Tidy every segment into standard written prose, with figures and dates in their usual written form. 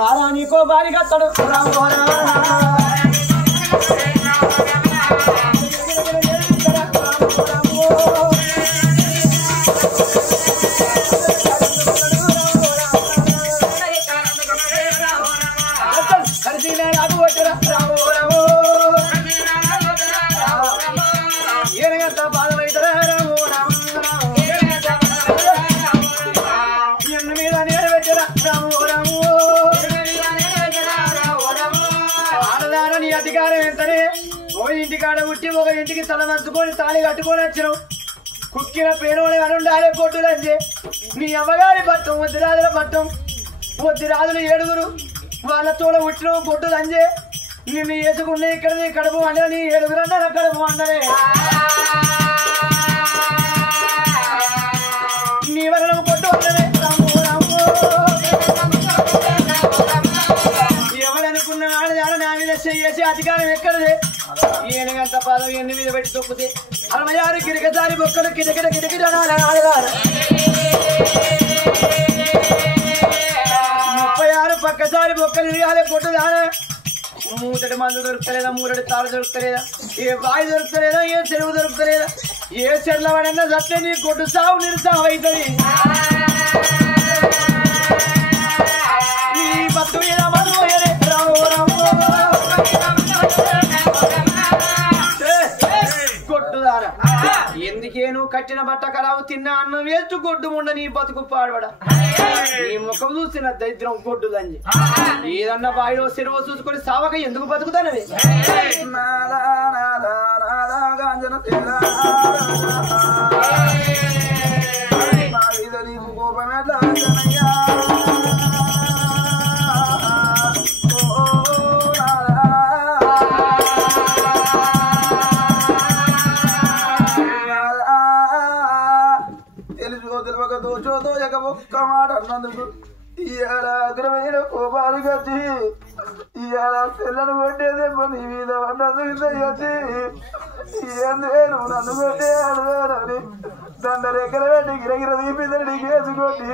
రారా నీకో బారి కత్తడు ఇంటికాడ ఉట్టి ఒక ఇంటికి తల మంచుకొని తాళి కట్టుకొని వచ్చినావు కుక్కిన పేరుని అనుండాలే కొట్టుదంజే నీ అమ్మగారి పట్టం వద్దిరాజుల పట్టం వద్దిరాజులు 7 వాళ్ళ తోడ ఉట్టిన కొట్టుదంజే నిన్ను వేసుకున్న ఇక్కడ నీ కడుపు వండ నీ 7 అన్న కడుపు వండలే నీ వల్ల కొట్టు వండలే ఎవడనుకున్న ఆడదారు నా మీద చేసి అధికారం ఎక్కడదే ఏనుగంత పాదం ఎన్ని మీద పెట్టి తొక్కుతే 66 గిరికసారి బొక్కలు కిటకిట కిటకిట 36 పక్కసారి బొక్కలు ఇవ్వాలి కొట్టుదాన మూటడి మందు దొరుకుతలేదా మూరడి తాడు దొరుకుతలేదా ఏ వాయి దొరుకుతలేదా ఏ చెరువు దొరుకుతలేదా ఏ చెర్ల వాడన్నా సత్తే నీ కొట్టు సావు నిరుసావు అవుతుంది నీ బతు మీద మధు కొట్టుదారా ఎందుకే నువ్వు కట్టిన బట్ట కరావు తిన్న అన్నం వేస్తూ కొట్టు ముండ నీ బతుకు పాడబడ నీ ముఖం చూసిన దరిద్రం కొట్టుదండి ఏదన్నా బాయిలో చెరువు చూసుకొని సావక ఎందుకు బతుకుతానవి ఒక్క మాట అన్నందుకు ఇవాళ అగ్రమైన కోపాలు కట్టి ఇవాళ పిల్లను కొట్టేదే నీ మీద అన్నందుకు వచ్చి ఏందేను నన్ను కొట్టే అడవేనని దండరెక్కర పెట్టి గిరగిర తీపిద్దరు నీకు వేసుకోండి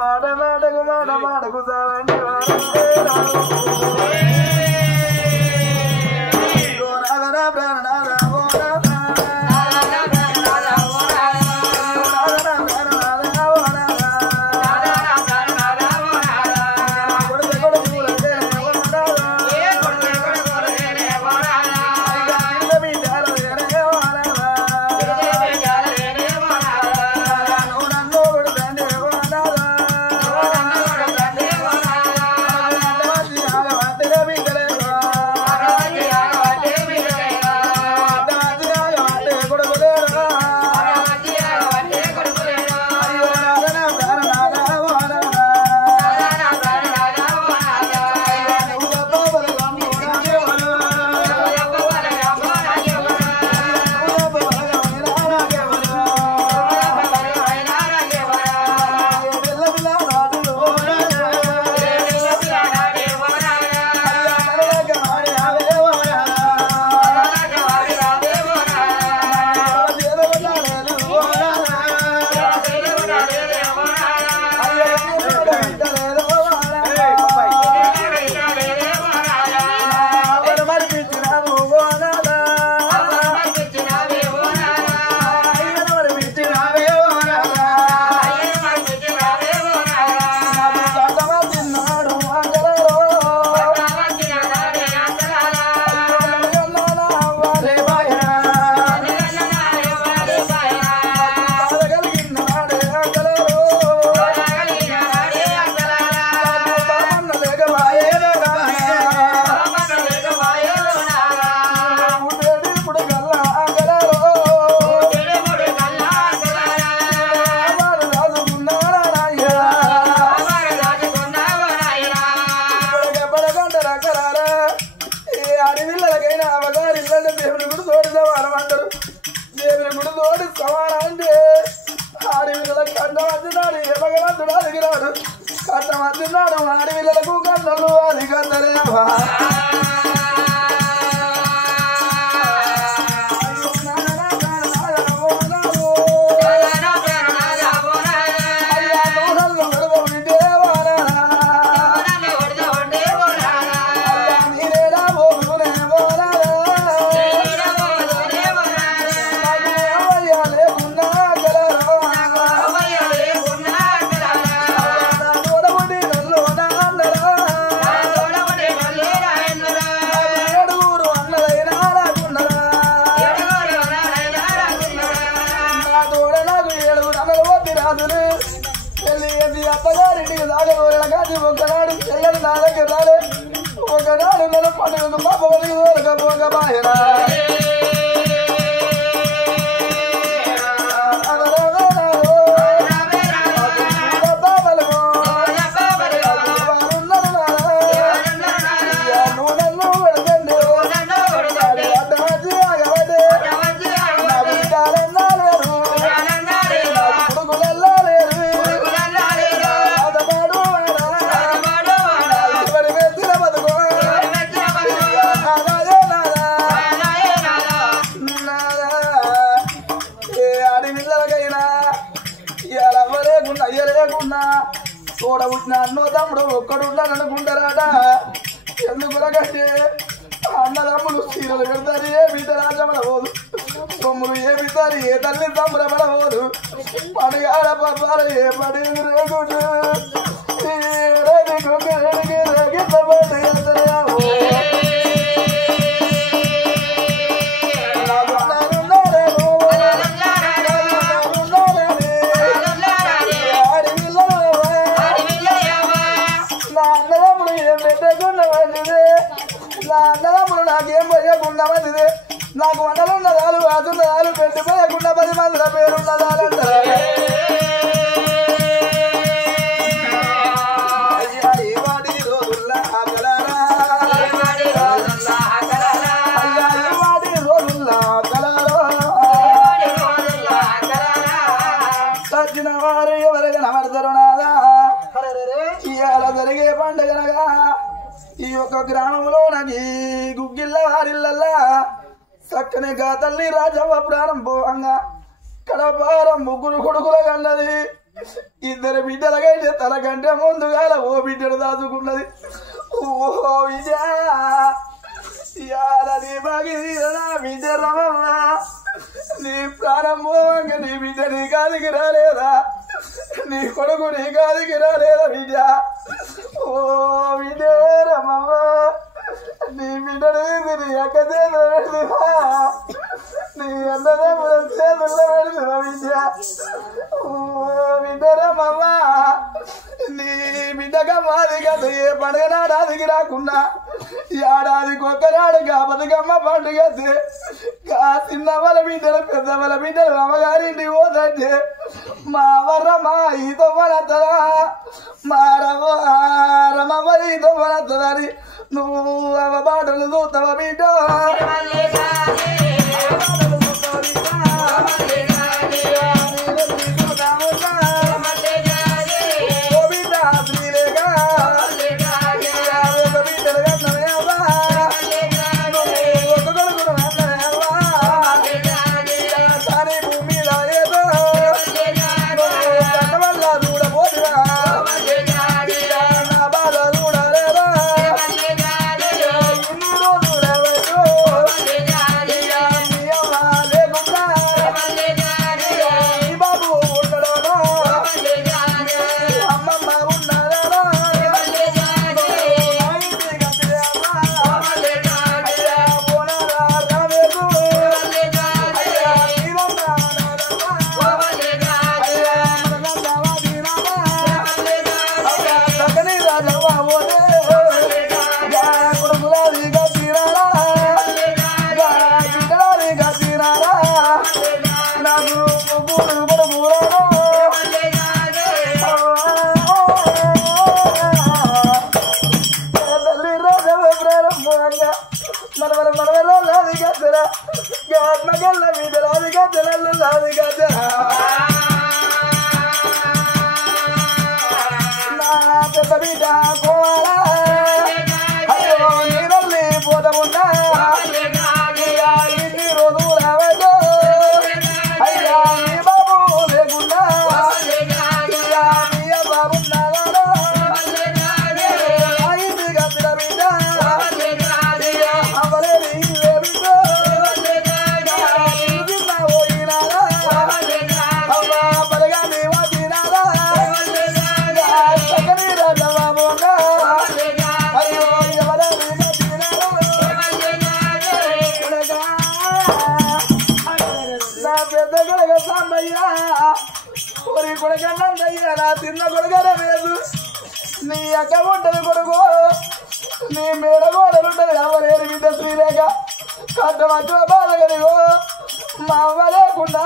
మాట మాటకు మాట మాటకు సావండి ప్రాణనాథ కట్టమన్నాడు ఆడవిలకు కన్నలు అది కన్నరేవా నాదులు వెళ్ళి అత్తగారింటికి దాగబోయిన కానీ ఒకనాడు చెల్లెలు నా దగ్గర రాలే ఒకనాడు నన్ను పండుగకు పాప వరకు దొరకపోగా బాయనా చూడబుట్టిన అన్నో తమ్ముడు ఒక్కడున్నాననుకుంటారాట ఎందుకులకంటే అన్నదమ్ములు చీరలు పెడతారు ఏ బిడ్డ రాజమడబోదు తమ్ముడు ఏ బిడ్డారు ఏ తల్లి తమ్ముడబడబోదు పడిగాడ పబ్బాల ఏ పడి రేగుడు నాకేం పోయకుండా మంచిది నాకు వంటలున్నదాలు వాతున్నదాలు పెట్టిపోయకుండా 10 మందిల పేరున్నదాలంటారు అయ్యా ఈ వాడి రోజుల్లా ఆకలారా అయ్యా ఈ వాడి రోజుల్లా ఆకలారా సచ్చిన వారు ఎవరు కనబడతారు నాదా ఇవాళ జరిగే పండుగనగా ఈ యొక్క గ్రామంలో నాకు గుగ్గిళ్ళ వారిల్లల్లా చక్కని గా తల్లి రాజవ్వ ప్రాణం పోవంగా కడపారం 3 కొడుకుల కన్నది 2 బిడ్డలకైతే తనకంటే ముందుగాల ఓ బిడ్డను దాచుకున్నది ఓ విద్యా నీ బాగి బిడ్డ రమమ్మ నీ ప్రాణం పోవంగా నీ బిడ్డ నీ కాదికి రాలేదా నీ కొడుకు నీ కాదికి రాలేదా బిడ్డ ఓ విదే రమమ్మ నీ బిడ్డను నీ అక్క చేతులు పెడుతున్నా నీ అన్నదమ్ముల చేతుల్లో పెడుతున్నా విద్య ఓ బిడ్డ రమమ్మ నీ బిడ్డగా మాది కదా ఏ పండుగ నాడాదికి రాకుండా ఏడాదికి ఒక్కనాడుగా బతుకమ్మ పండుగ చిన్నవాళ్ళ బిడ్డలు పెద్దవాళ్ళ బిడ్డలు అమ్మగారింటి పోతంటే మా వర్రమ్మ ఈతో పడతదా మా రమమ్మ ఈతో పడతదని నువ్వు అవ బాటలు చూస్తావా బిడ్డ కొడుకన్నా నా తిన్న కొడుకనే లేదు నీ అక్క ఉంటది కొడుకు నీ మేడ గోడలుంటది అవ్వలేరు బిడ్డ శ్రీరేఖ కట్టమచ్చో బాధగలిగో మా అవ్వ లేకుండా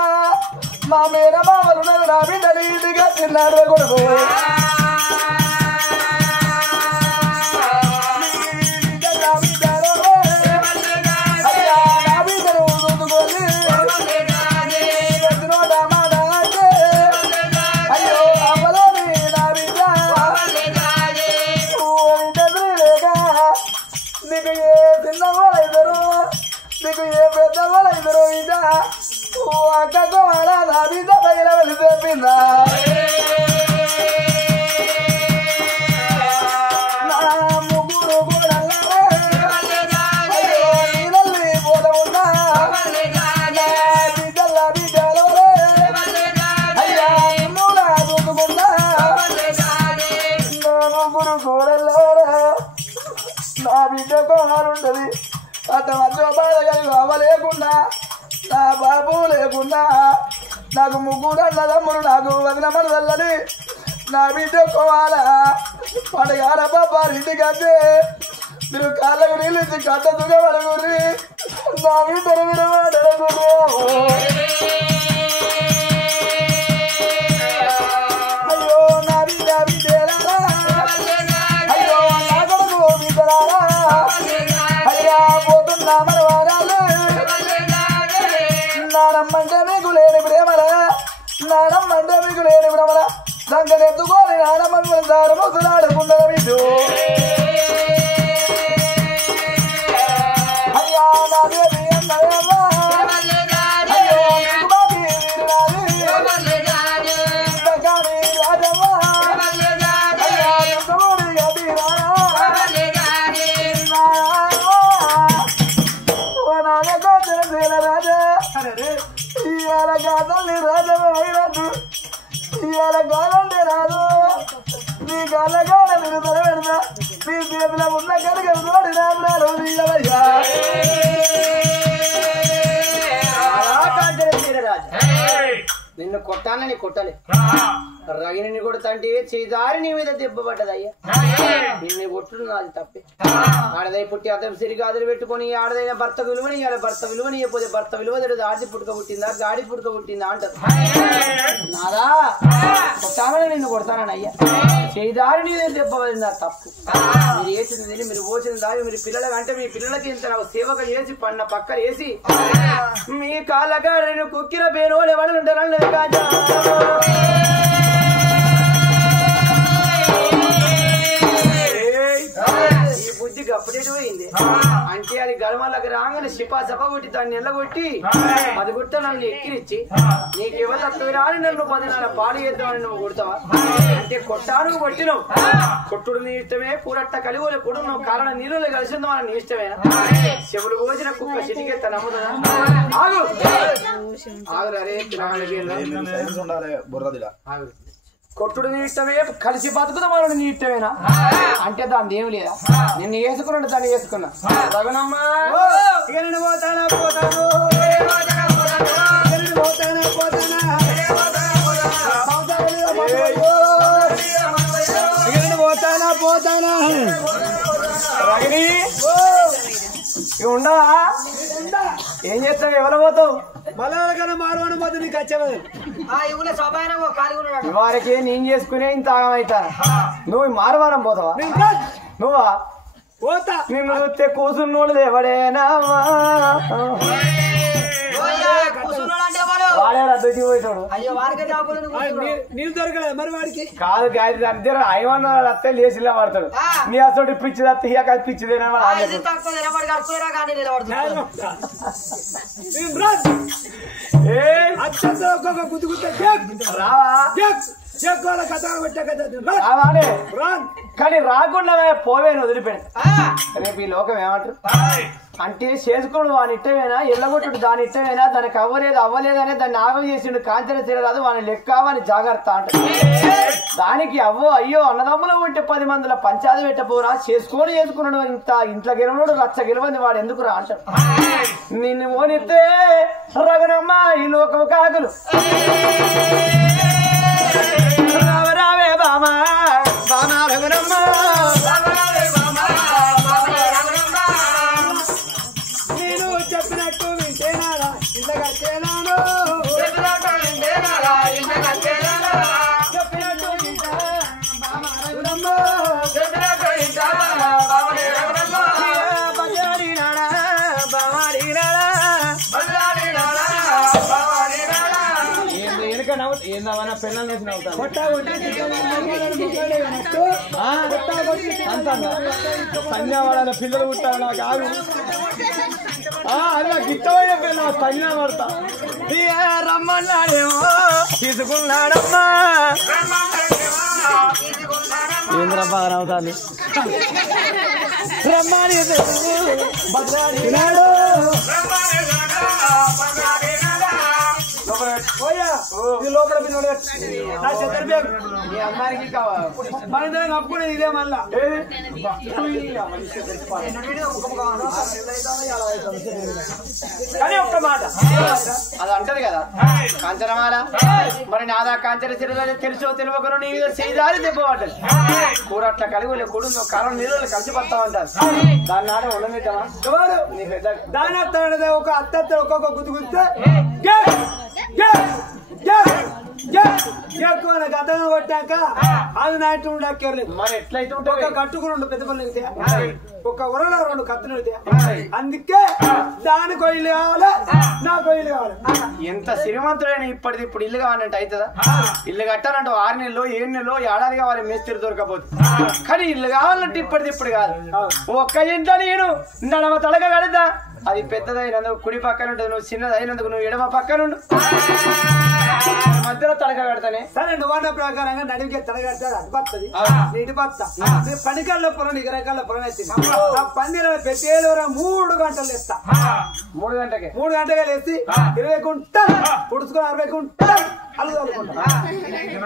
మా మేడ మామలున్నది నా బిడ్డలు ఇంటిగా తిన్నాడు కొడుకు నీకు ఏ పెద్ద వాళ్ళైదరు ఇదా అక్కకు అలా నా బిడ్డ పైన వెళ్ళి తెప్పిందా నా ముగ్గురు కూడా నీళ్ళల్లి పోత ఉన్నా నా బిడ్డల బిడ్డలో అయ్యా మూలా చూసుకున్నా నా ముగ్గురు కూడల్లో నా బిడ్డ కోహాలుంటది అట్ట మధ్య బాధగా అవ్వ లేకుండా నా బాబు లేకుండా నాకు ముగ్గురు అన్నదమ్ముడు నాకు వదిన మరదల్లని నా బిడ్డ కోవాల పండుగ బాబారు ఇంటికి అంతే మీరు కాళ్ళకు నీళ్ళు ఇచ్చి కట్ట దుగబడుగురి నా బిడ్డను విడవాడగురు అయ్యో నా బిడ్డ బిడ్డలారా అయ్యో నా కొడుకు బిడ్డలారా అయ్యా పోతున్నా మనవారాలు నానమ్మంటే మీకు లేని ప్రేమల నానమ్మంటే మీకు లేని భ్రమల దంగనెత్తుకొని నానమ్మ దారు ముసులాడుకున్న బిడ్డు అయ్యా నా దేవి అన్నయ్యమ్మ అయ్యో బాబీ కానీ రాజమ్మ అయ్యా తోడి అభిరా రాజా ఇవాళ కాదల్ని రాజమైనట్టు ఇవాళ కాదంటే రాదు నీ కళ్ళగాడ మీరు తలబెడతా నీ చేతిలో ఉన్న కనుక తోడి రాజాలు నీలవయ్యా నిన్ను కొట్టానని కొట్టలే రగిని కొడుతంటే చేదారి నీ మీద దెబ్బ పడ్డదయ్యా నిన్ను కొట్టుడు నాది తప్పే ఆడదై పుట్టి అతను సిరిగాదులు పెట్టుకుని ఆడదైన భర్త విలువని ఇవాళ భర్త విలువని ఇవ్వకపోతే భర్త విలువ తెలియదు ఆడి పుట్టుక పుట్టిందా గాడి పుట్టుక పుట్టిందా అంటారు నాదా కొట్టానని నిన్ను కొడతానని అయ్యా చేదారి నీ దెబ్బ పడిందా తప్పు మీరు వేసింది తిని మీరు పోసిన దారి మీరు పిల్లలకి అంటే మీ పిల్లలకి ఇంత సేవక చేసి పన్న పక్కన వేసి మీ కాళ్ళగారిని కుక్కిన పేరు ఎవరు ఉంటారని కాజా ఈ బుద్ధికి అప్పుడే పోయింది అంటే అది గడమలకు రాగానే సిపా సప కొట్టి దాన్ని ఎల్లగొట్టి అది గుట్ట నన్ను ఎక్కిరిచ్చి నీకెవరు తక్కువ రాని నన్ను 10 నెలల పాలు చేద్దామని నువ్వు కొడతావా అంటే కొట్టాను కొట్టినావు కొట్టుడు నీ ఇష్టమే కూరట్ట కలిగోలే కొడు నువ్వు కారణం నీళ్ళు కలిసిందామని నీ ఇష్టమేనా చెవులు కోసిన కుక్క చిటికెత్త నమ్ముతుందా ఆగు ఆగురే ఆగు కొట్టుడు నీ ఇష్టమే కలిసి బతుకుదామని నీ ఇష్టమేనా అంటే దాన్ని ఏమి లేదా నిన్ను వేసుకున్నాడు దాన్ని వేసుకున్నా రఘునమ్మా పోతానా పోతాను పోతానా పోతానా రగిని ఉండవా ఏం చేస్తావు ఎవరు పోతావు మలకన్నా మారవాడు మధ్య నీకు వచ్చేది వారికి నేను చేసుకునే ఇంత ఆగమైతా నువ్వు మారవారం పోతావా నువ్వా పోతా నిన్ను చూస్తే కూసున్నోడు ఎవడేనా వాడేరా దొడ్డి పోయేటోడు నీళ్ళు దొరకలేదు మరి వాడికి కాదు గాయత్రి అందరూ 500 వస్తే లేచిలా పడతాడు నీ అసలు పిచ్చి తత్త ఇక పిచ్చిదేనా గుద్దు రావానే కానీ రాకుండా పోవేను వదిలిపెడతా రేపు ఈ లోకం ఏమంటారు అంటే చేసుకోడు వాని ఇట్టమేనా ఎల్లగొట్టుడు దాని ఇట్టమేనా దానికి అవ్వలేదనే దాన్ని ఆగం చేసిండు కాంచన తీరరాదు వాని లెక్క వాని జాగ్రత్త అంటారు దానికి అయ్యో అన్నదమ్ములు ఉంటే 10 మందిలో పంచాది పెట్టపోరా చేసుకున్నాడు ఇంట్లో గెలవడు రచ్చ గెలవంది వాడు ఎందుకు రా అంటాడు నిన్ను ఓనిస్తే రఘునమ్మ ఈ లోకం కాకులు ఏందవనా పిల్లలు వేసిన అవుతాను పన్యావాడ పిల్లలు పుట్టారు నాకు ఆగు అది నాకు ఇష్టమైన పిల్ల పన్యా పడతా రమ్మన్నాడేమో తీసుకున్నాడమ్మా ఏంద్రబ్బా అవుతాను రమ్మని బద్రాడినాడు లోపల అమ్మాయికి కావాలి అప్పుడు ఇదే మళ్ళా కానీ ఒక్క మాట అది అంటది కదా కాంచనమాల మరి నాదా కాంచన తెలుసో తెలియకను నీ మీద చేదారి దెబ్బపడ్డది కూర అట్లా కలిగి కూడు కాలం నీళ్ళు కలిసి పడతామంటారు దాని నాట ఉండనిద్దామా దాని అత్త ఒక అత్త ఒక్కొక్క గుద్దు గుద్దితే ఎక్కువ గతంగా కొట్టాక అది నాటి ఉండక్కర్లేదు మరి ఎట్లయితే ఒక కట్టుకుని ఉండు పెద్ద పనులు అయితే ఒక ఉరలో 2 కత్తులు అయితే అందుకే దాని కొయ్యలు కావాలి నా కొయ్యలు కావాలి ఎంత శ్రీమంతుడైనా ఇప్పటిది ఇప్పుడు ఇల్లు కావాలంటే అవుతుందా ఇల్లు కట్టాలంటే 6 నెలలు 7 నెలలు ఏడాది కావాలి మేస్త్రి దొరకపోతుంది కానీ ఇల్లు కావాలంటే ఇప్పటిది ఇప్పుడు కాదు ఒక్క ఇంట్లో నేను నడమ తడక కడతా అది పెద్దదైనందుకు కుడి పక్కన ఉంటుంది నువ్వు చిన్నదైనందుకు నువ్వు ఎడమ పక్కన మధ్యలో తడక కడతానే సరే నువ్వన్న ప్రకారంగా నడివికే తడగడితే అది పత్తది నీటి పత్త పనికల్లో పొలం ఇగరకాల పొలం ఎత్తింది ఆ పందిలో పెద్దేలు 3 గంటలు వేస్తా 3 గంటగా లేచి 20 గుంటలు పుడుచుకొని 60 గుంటలు అల్లు చదువుకుంటా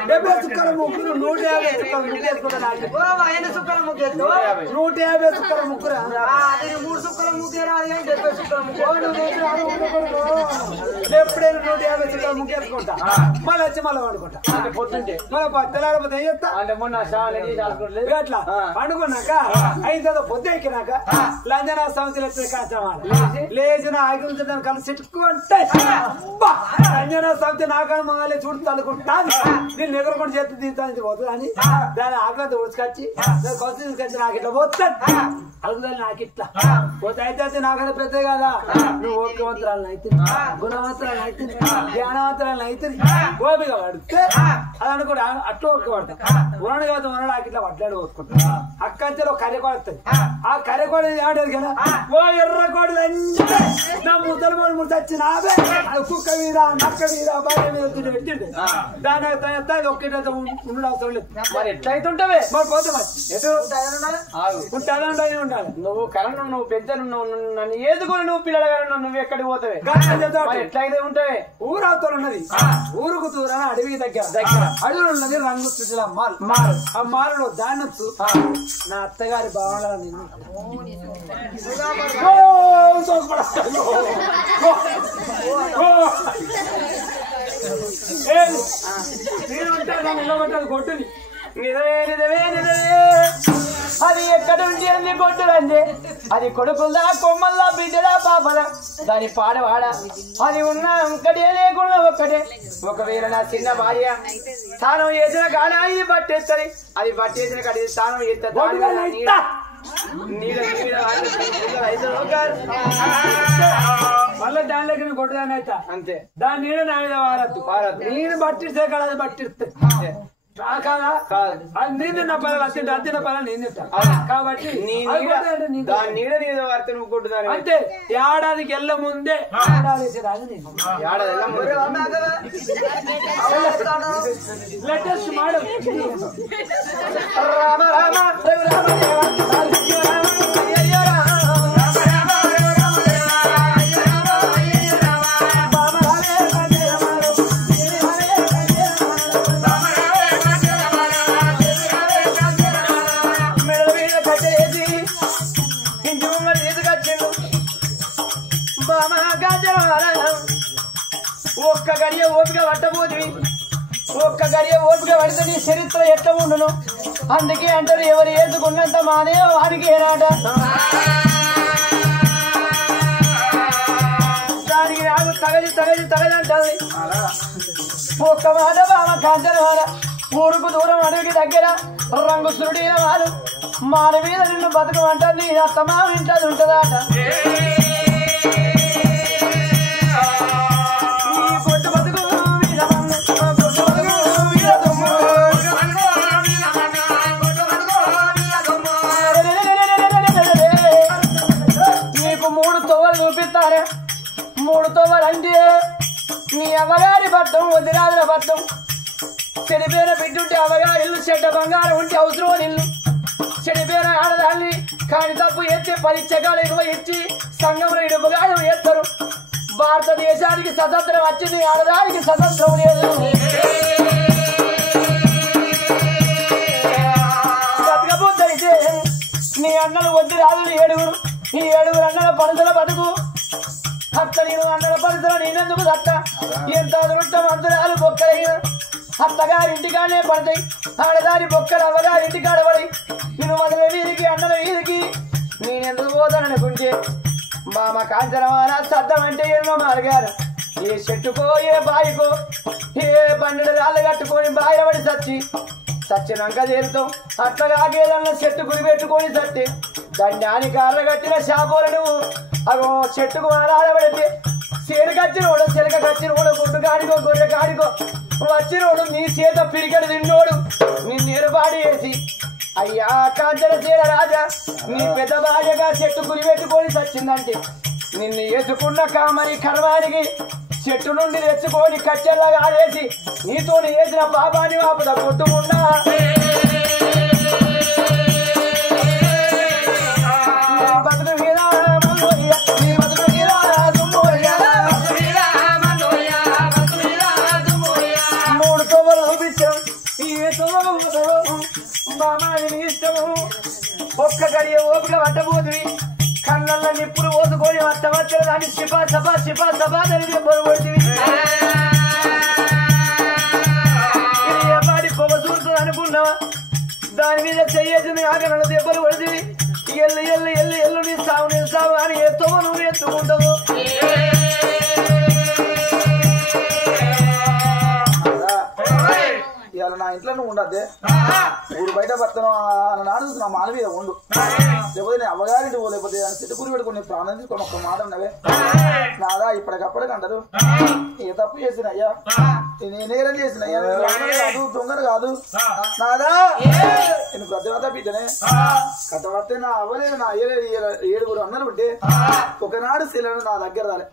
70 సుక్కల ముగ్గురు 150 సుక్కల ముగ్గు వేసుకుంటా 150 సుక్కల ముగ్గురా 3 సుక్కల ముగ్గు 70 సుక్కల ముగ్గు ఎప్పుడైనా 150 సుక్కల ముగ్గు వేసుకుంటా మళ్ళీ వచ్చి మళ్ళీ వండుకుంటా పొద్దుంటే మళ్ళీ తెల్లారిపోతే ఏం చెప్తా అంటే మొన్న అట్లా పండుకున్నాక అయిన పొద్దు ఎక్కినాక లంజనా సంస్థలు కాచమాట లేచిన ఆగి కలిసి చెట్టుకుంటే లంజనా సంస్థ నాకని మంగళ చూడు తలుకుంటా నేను ఎగురుకొని చేతి తీస్తానికి పోతుంది అని దాని ఆకలితో ఉడుచుకొచ్చి కొత్త తీసుకొచ్చి నాకు ఇట్లా పోతాను అడుగుదాన్ని నాకు ఇట్లా పోతే అయితే నాకైతే పెద్ద కదా నువ్వు ఓపికవంతురాలను అయితే గుణవంతురాలను అయితే జ్ఞానవంతురాలను అయితే ఓపిక పడితే అది అనుకోండి అట్లా ఓపిక పడతా ఉరణి కాదు ఉరణి నాకు ఇట్లా వడ్లాడు పోసుకుంటా అక్కంచెలో కర్రెకోడ వస్తుంది ఆ కర్రెకోడ ఏమంటారు కదా ఓ ఎర్రకోడి నా ముద్దలు మూడు చచ్చి నావే కుక్క మీద నక్క మీద భార్య మీద పెట్టిండు దాని ఒక్కటైతే ఉండడం అవసరం లేదు మరి ఎట్లయితే ఉంటావే మరి పోతే మరి ఎటు ఉంటానే ఉండాలి నువ్వు కరెంట్ నువ్వు పెద్దలు నన్ను ఏదుకొని నువ్వు పిల్లలు నువ్వు ఎక్కడికి పోతావే ఎట్లయితే ఉంటావే ఊరు అవతల ఉన్నది ఊరుకు దూరాన అడవికి దగ్గర అడవులు ఉన్నది రంగు చుట్ల మాల్ ఆ మాలలో దానొచ్చు నా అత్తగారి భావనలో నిలబడ్డది కొట్టుది నిజమే అది ఎక్కడ నుంచి అన్ని కొట్టుదండి అది కొడుకుల్లా కొమ్మల్లా బిడ్డలా పాపలా దాని పాడవాడ అది ఉన్న ఒక్కటే లేకుండా ఒక్కటే ఒకవేళ నా చిన్న భార్య స్థానం వేసిన కాడా ఇది బట్టేస్తుంది అది బట్టేసిన కాడ స్థానం ఎత్త మళ్ళీ దానిలోకి కొట్టదాని అవుతా అంతే దాని నీడ నా మీద వారద్దు నేను బట్టిస్తే కాడ అది బట్టిస్తే కాదా అది నేను నా పనులు అత్తింటే అత్తిన పనులు నేను తింటా కాబట్టి దాని నీడ నీడ వారితే నువ్వు కొట్టుదాని అంతే ఏడాదికి వెళ్ళ ముందే లేటెస్ట్ మోడల్ రామ రామ ఒక్క గడియ ఓపిక పట్టబోతుంది ఒక్క గడియ ఓపిక పడితే నీ చరిత్ర ఎట్లా ఉండును అందుకే అంటారు ఎవరు ఏదుకున్నంత మానే వారికి ఏనాట దానికి నాకు తగది అంటది ఒక్క మాట బామ కాంచన వార ఊరుకు దూరం అడవికి దగ్గర రంగు సురుడిన వారు మాన మీద నిన్ను బతుకమంటారు నీ అత్తమా వింటది ఉంటదాట పొట్టు బతుకు మీద వద్దిరాజుల పట్టం చెడిపోయిన బిడ్డుంటే అవగారు ఇల్లు చెడ్డ బంగారం ఉంటే అవసరం ఇల్లు చెడిపోయిన ఆడదాన్ని కాని తప్పు ఎత్తే 10 చకాలు ఇచ్చి సంఘంలో ఇడుపుగాడు ఎత్తారు భారతదేశానికి స్వతంత్రం వచ్చింది ఆడదానికి స్వతంత్రం లేదు బతకబుద్దైతే నీ అన్నలు వద్దు రాదు ఈ ఏడుగురు అన్నల పరుసల బతుకు అత్త నేను అన్నల పరుసల నేనెందుకు దత్త ఎంత అదృష్టం అంతరాలు బొక్కలైన అత్తగారింటికానే పడతాయి ఆడదారి బొక్కలు అవ్వగారింటికాడ పడి నేను మొదల వీరికి అన్నల వీరికి నేనెందుకు పోతాననుకుంటే మామ కాంచరమాన సద్దం అంటే ఎన్నో మార్గారు ఏ చెట్టుకో ఏ బాయికో ఏ 12 రాళ్ళు కట్టుకొని బాయిల పడి సచ్చినాక తేలుతాం అట్లగా గేదన్న చెట్టు గురి పెట్టుకొని సత్తే దండాని కాళ్ళ కట్టిన షాపులను అగో చెట్టుకు ఆరాడబడితే చేరు కచ్చినోడు చిలక కచ్చినోడు గుడ్డు కాడికో గొర్రె కాడికో వచ్చినోడు నీ చేత పిడికడు తిన్నోడు నిన్నేరు పాడి వేసి అయ్యా కాంచన చీర రాజా నీ పెద్ద భార్యగా చెట్టు గురి పెట్టుకొని సచ్చిందంటే నిన్ను వేసుకున్న కామని కర్వానికి చెట్టు నుండి తెచ్చుకొని కచ్చెల్లాగా ఆడేసి నీతో వేసిన పాపాన్ని వాపుద కొట్టుకున్నా బతుకు మీద మూడు తొవ్వలు చూపించాం ఏ బామాని ఇష్టము ఒక్క గడియ ఓపిక పట్టబోతుంది కళ్ళల్లో నిప్పులు పోసుకొని వచ్చే దాన్ని సిపా సభా జరిగే పొరబడుతుంది పాడి పొగ చూస్తుంది అనుకున్నావా దాని మీద చెయ్యేసింది ఆక నన్ను దెబ్బలు పడుతుంది ఎల్లు నీ సావు అని ఎత్తువ నువ్వు ఎత్తుకుంటావు ఇవాళ నా ఇంట్లో నువ్వు ఉండద్దే ఊరు బయట పడతాను నాడు నా మాల మీద ఉండు లేకపోతే నేను అవ్వగారింటి లేకపోతే చెట్టుకూరి పెట్టుకుని ప్రాణం తీసుకొని ఒక్క మాట ఉన్నవే నాదా ఇప్పటికప్పటికి అంటారు ఏ తప్పు చేసిన అయ్యా నేనేరం చేసిన అయ్యా కాదు దొంగను కాదు నాదా నేను ప్రతివాత బిడ్డనే కథపడితే నా అవ్వలేదు నా ఏడుగురు అన్నలు ఉంటే ఒకనాడు శిలను నా దగ్గర రాలే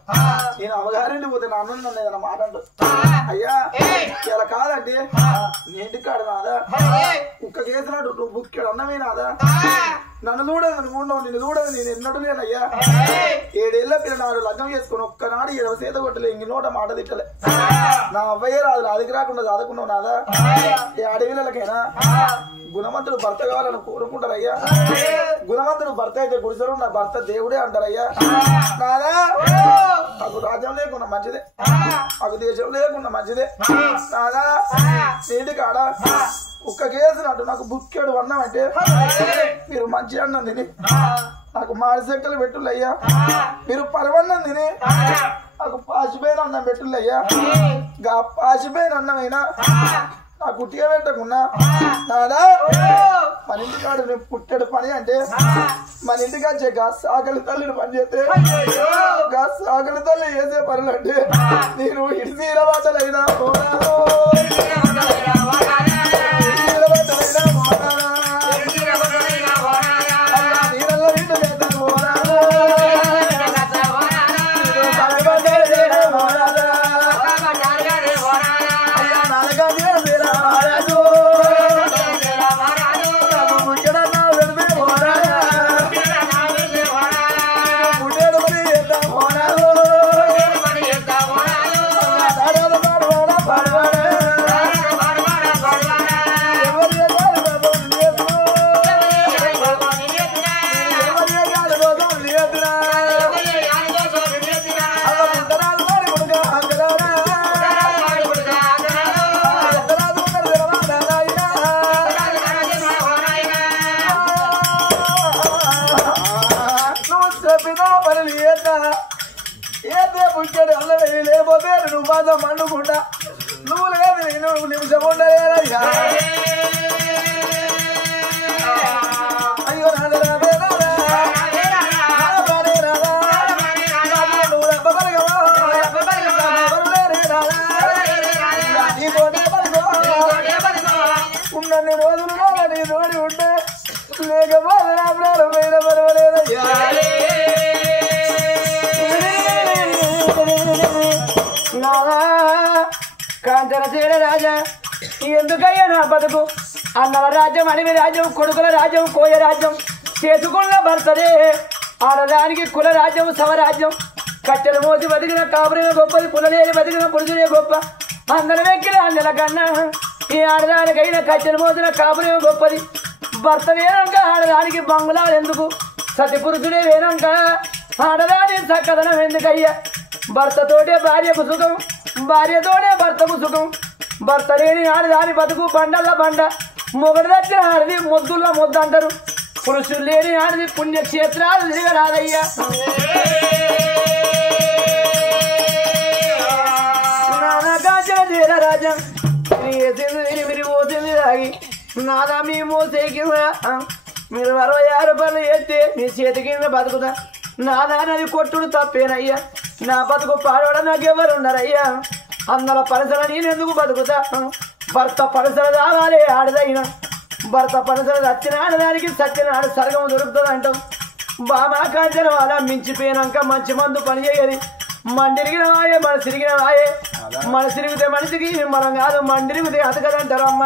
నేను అవ్వగారింటి పోతే నా అన్నం నన్ను ఏదైనా మాట అంటారు అయ్యా ఇలా కాదంటే నేంటికాడు నాదా కుక్క కేసినట్టు నువ్వు బుక్కాడు అన్నమే నాదా నన్ను చూడదు నువ్వు ఉండవు నిన్ను చూడదు నేను ఎన్నడూ లేనయ్యా 7 ఏళ్ల పిల్లనాడు లగ్నం చేసుకుని ఒక్కనాడు 7వ సేత కొట్టలే ఇంక నోట మాట తిట్టలే నా అవ్వయ్యే రాదు నాదికి రాకుండా చదువుకున్నావు నాదా ఏ అడవిలకైనా గుణవంతుడు భర్త కావాలని కోరుకుంటారయ్యా గుణవంతుడు భర్త అయితే గుడిసరు నా భర్త దేవుడే అంటారయ్యా నాదా నాకు రాజ్యం లేకుండా మంచిదే నాకు దేశం లేకుండా మంచిదే నాదా ఏంటి కాడా ఒక్క కేసినట్టు నాకు బుక్కెడు అన్నం అంటే మీరు మంచి అన్నం తిని నాకు మాడిసెక్కలు పెట్టులయ్యా మీరు పరవన్నం తిని నాకు పాసిపోయిన అన్నం పెట్టులయ్యా గా పాసిపోయిన అన్నమైనా నాకు ఉట్టిగా పెట్టకుండా నాదా మన ఇంటికాడు నేను పుట్టడు పని అంటే మన ఇంటికి వచ్చే గా సాకలి తల్లిని పని చేస్తే గా సాకలి తల్లి చేసే పనులు అంటే నేను ఇడిసీల బాటలైనా లేకపోతే నువ్వు బాధ మండుకుంటా నువ్వు లేదు నేను నిమిషం ఉండలేదయ్యా అయ్యో ఉన్నన్ని రోజులు నీ తోడి ఉంటే లేకపోతే నా ప్రాణం మీద పర్వాలేదయ్యా కాంత ధనసేన రాజా ఎందుకయ్యా నా బతుకు అన్నల రాజ్యం అడవి రాజ్యం కొడుకుల రాజ్యం కోయ రాజ్యం చేసుకున్న భర్తదే ఆడదానికి కుల రాజ్యం సవరాజ్యం కట్టెలు మోసి బతికిన కాపురే గొప్పది పులలేని బతికిన పురుషులే గొప్ప అందరం ఎక్కిన అందల కన్నా ఈ ఆడదానికైనా కట్టెలు మోసిన కాపురే గొప్పది భర్త వేరంక ఆడదానికి బంగుళాలు ఎందుకు సతి పురుషుడే వేరంక ఆడదాని చక్కదనం ఎందుకయ్యా భర్తతోటే భార్యకు సుఖం భార్యతోనే భర్తకు సుఖం భర్త లేని ఆడదాని బతుకు బండల్ల బండ మొగడు దగ్గర ఆడది మొద్దుల్లో మొద్దు అంటారు పురుషులు లేని ఆడది పుణ్యక్షేత్రాలు తిరగరాదయ్యా రాజా మీరు మోసింది రాగి నాదా మీ మోసేకి మీరు 66 రూపాయలు వేస్తే నీ చేతి కింద బతుకుతా నాదా నది కొట్టుడు తప్పేనయ్యా నా బతుకు పాడవడ నాకెవరు ఉన్నారయ్యా అందల పరిసర నేనెందుకు బతుకుతా భర్త పరిసర రావాలి ఆడదైనా భర్త పరిసర వచ్చిన ఆడదానికి సత్యనాడు సర్గం దొరుకుతుంది అంటాం బామా కాంచన వాళ్ళ మించిపోయినాక మంచి మందు పని చేయది మండిరిగిన వాయే మన సిరిగిన వాయే మన సిరిగితే మనిషికి మనం కాదు మండిరిగితే అతకదంటారు అమ్మ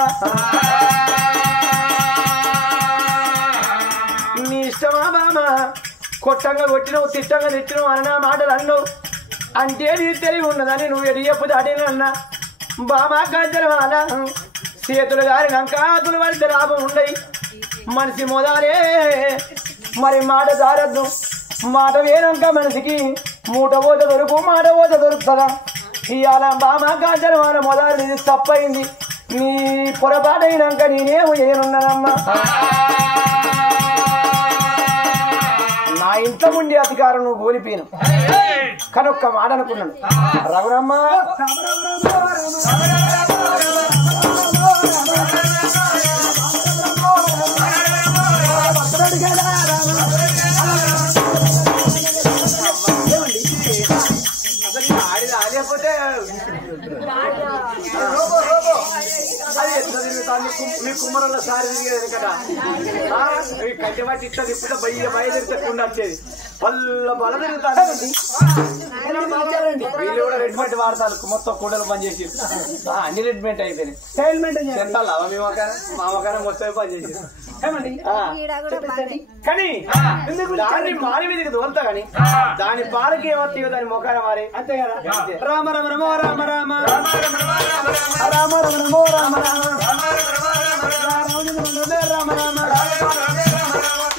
నీ ఇష్టమా బామ కొట్టంగా కొట్టినవు తిట్టంగా తిట్టినవు అన్న మాటలు అన్నావు అంటే నీ తెలివి ఉన్నదని నువ్వు ఎడియప్పు దాటినన్నా బామా కాంచన వాళ్ళ చేతులు గారి అంకాతులు పడితే లాభం ఉండయి మనిషి మొదలే మరి మాట దారద్దు మాట వేరంక మనిషికి మూట పోత దొరుకు మాట పోత దొరుకుతుందా ఇవాళ బామా కాంచన వాళ్ళ మొదలు ఇది తప్పయింది నీ పొరపాటైనాక నేనేమో చేయనున్నానమ్మా నా ఇంత ఉండి అధికారం నువ్వు కోల్పోయాను కానీ ఒక్క మాట అనుకున్నాను రఘురమ్మ లేకపోతే మీ కుమ్మరంలో సారి తిరిగేది కదా కంటి బట్టి ఇట్లా తిప్పితే బయలుదేరితకుండా వచ్చేది పళ్ళ బల తిరుగుతానండి వీళ్ళు కూడా రెడ్మెంట్ వాడతారు మొత్తం కూడలు పనిచేసి అన్ని రెడ్మెంట్ అయిపోయినాయి చెప్తాలా మీ మామకారం మొత్తం పనిచేసి కానీ దాన్ని మారి మీదకి దోలుతా కానీ దాని పాలకి ఏమవుతాయో దాని మొఖాన మారి అంతే కదా రామ రామ రమో రామ రామ రామ రామ రమో రామ రామ రామ రామ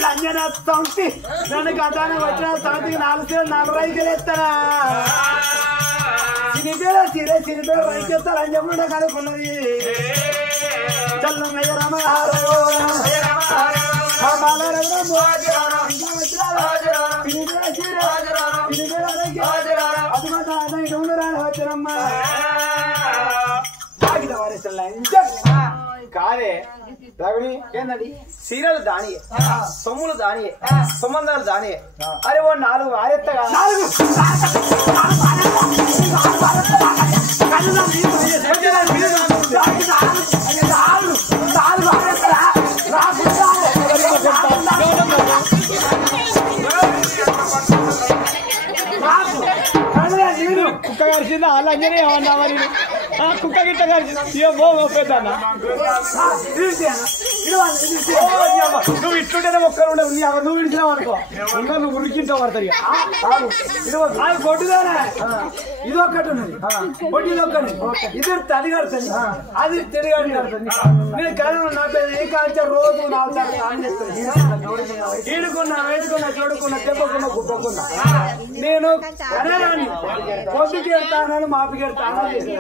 లంజన సంతి నన్ను కథాన వచ్చిన సంతికి 4 రైతులు ఎత్తారా చిరిపేర రైతెత్తారు అని చెప్పకుండా కనుక్కున్నది చల్లమయ్య రామ కాదే రఘుని ఏందండి సీరలు దానియే సొమ్ములు దానియే సంబంధాలు దానియే అరే ఓ 4 వారెత్తగా కుక్క కలిసిందా అలాగే ఏమన్నా మరి కుక్క గిట్ట కలిసింది నువ్వు ఇట్లుంటేనే ఒక్కరు ఉండవు నువ్వు విడిచినావు అనుకో ఇంకా నువ్వు ఉరికింటావు పడతారు కొట్టుదానా ఇది ఒక్కటి ఉన్నది కొట్టి ఇది ఒక్కటి ఇది తడి కడుతుంది అది తిరిగాడి కడుతుంది నేను కళ్ళు నా పేరు ఏ కాల్చా రోజు 4 ఈడుకున్నా వేడుకున్నా చూడుకున్నా తెప్పకున్నా గుప్పకున్నా నేను కనరాన్ని పొద్దుకి వెళ్తానని మాపికి వెళ్తాను కాబట్టి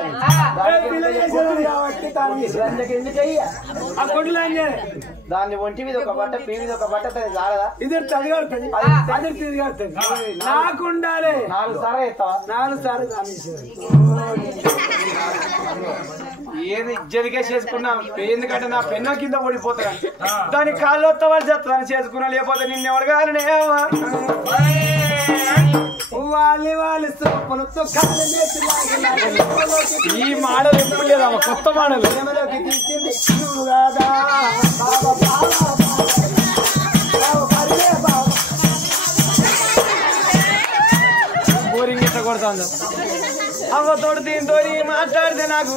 ఆ కొడులు దాన్ని ఒంటి మీద ఒక బట్ట పీ మీద ఒక బట్ట చాలదా ఇది చదివాడుతుంది అది తిరిగాడుతుంది నాకు ఉండాలి 4 సార్లు ఎత్తావా 4 సార్లు ఏది ఇజ్జతికే చేసుకున్నా ఎందుకంటే నా పెన్న కింద ఓడిపోతా దాని కాళ్ళు వస్తావని చెప్తాను చేసుకున్నా లేకపోతే నిన్నెవడు కానీ వాళ్ళు సోపలతో ఈ మాడలు ఎప్పుడు లేదమ్మా కొత్త మాడలు తీర్చింది బోరింగ్ ఇట్లా కొడతా పోతాను అవ్వతోడు దీంతో మాట్లాడితే నాకు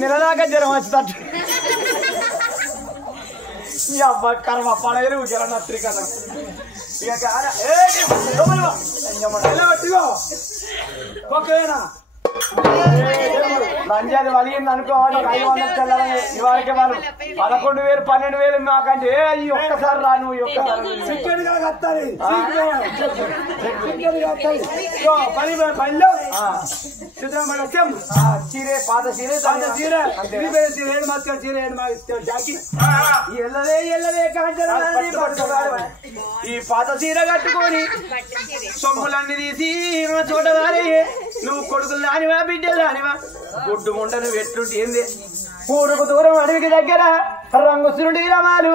నెలదాకా జ్వరం వచ్చేటట్టు ఈ అబ్బా కర్మ పడగలు జరనత్రి కదా ఇక ఓకేనా లంజాది వలిగింది అనుకోవాలి 500 తెల్లని ఇవాళకి వాళ్ళు 11,000 12,000 మాకంటే ఈ ఒక్కసారి రా నువ్వు చీరే పాత చీరే చీర ఈ పాత చీర కట్టుకొని సొమ్ములన్నీ తీసి చోట నువ్వు కొడుకులు రానివా బిడ్డలు రానివా గుడ్డు ముంట నువ్వు ఎట్లుంటే ఏంది ఊరుకు దూరం అడవికి దగ్గర రంగు సురుడి రమాలు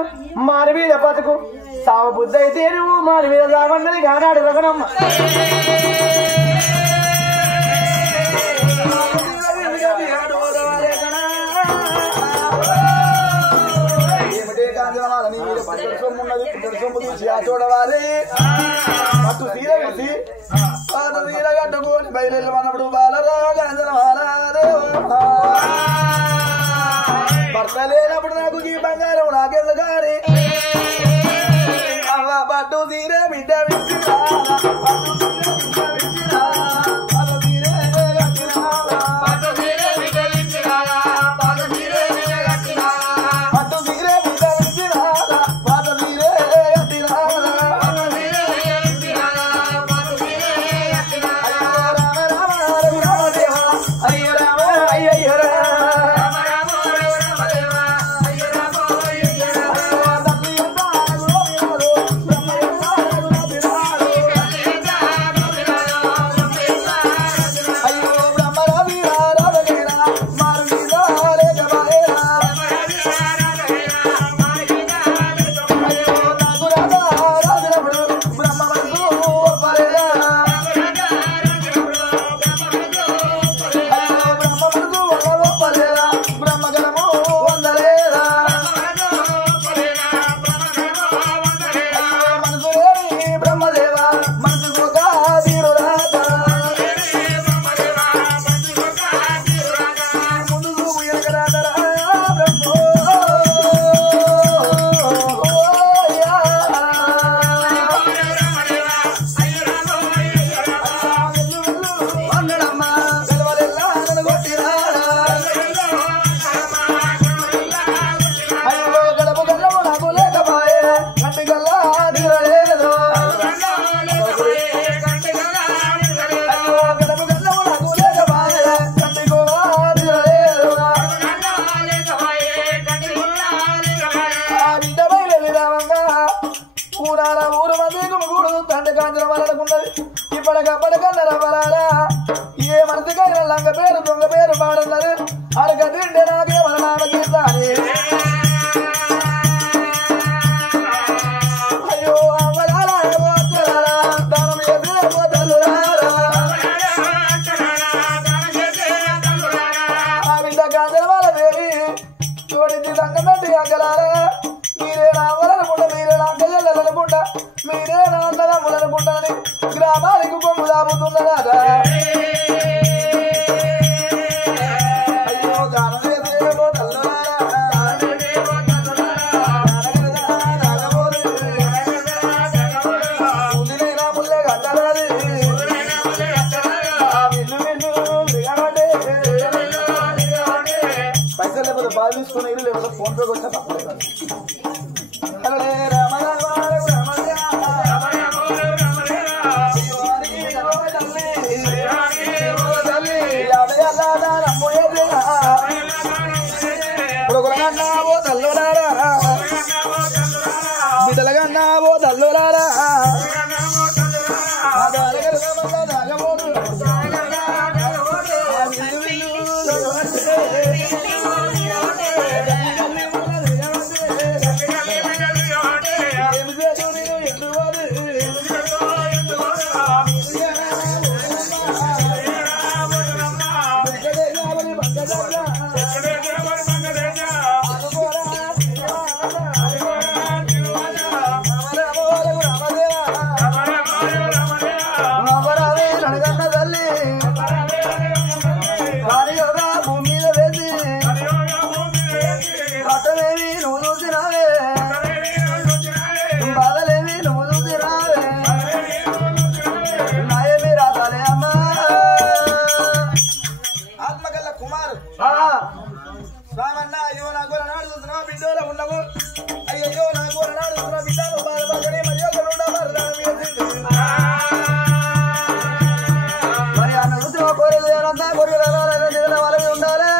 మారి మీద బతుకు సావ బుద్ధి అయితే నువ్వు మారి మీద సావన్నది గానాడు రగనమ్మ చూడవాలి అటు తీర కలిసి పాత తీర కట్టుకొని బయలు మనప్పుడు బాలరా భర్త లేనప్పుడు నాకు ఈ బంగారం నాకెందు కానీ అవ్వ పట్టు తీరే బిడ్డ ఇప్పటికప్పటికన్నరవరారా ఏ మనసు కన్నా లంగ పేరు దొంగ పేరు పాడన్నారు అడగ తింటే నాకే మన నాన్న చేస్తానే అయ్యో అవ్వలారా దానం చేసే పోతల్లురారా ఆ బిడ్డ గాజల వాళ్ళ పేరు చూడించి దండం పెట్టి అగ్గలారా మీరే నా అవ్వాలనుకుంటా మీరే నా అక్కజల్లనుకుంటా మీరే నా అన్నదమ్ములనుకుంటానని గ్రామానికి కొమ్ము దాపుతున్నదా అయ్యో దానం చేసేమో తల్లులారా ముల్లే కట్టరాది పైసలు లేకపోతే బాగా తీసుకుని ఇల్లు లేకపోతే ఫోన్ పేకి వచ్చా తప్పలేదు బిడ్డలగన్నా ఓ తల్లులారా నువ్వు చూసినావే బాధలేవి నువ్వు చూసినావే నాయమి రాతాలే అమ్మా ఆత్మకల్ల కుమారు స్వామన్న అయ్యో నా గోర నాడు చూస్తున్నావు బిడ్డోలో ఉండవు అయ్యో నా గోర నాడు చూస్తున్నావు బిడ్డలు బాధపడని మరి మరి అన్న చూసిన కోరికలంతా కోరికల వాళ్ళకి ఉండాలి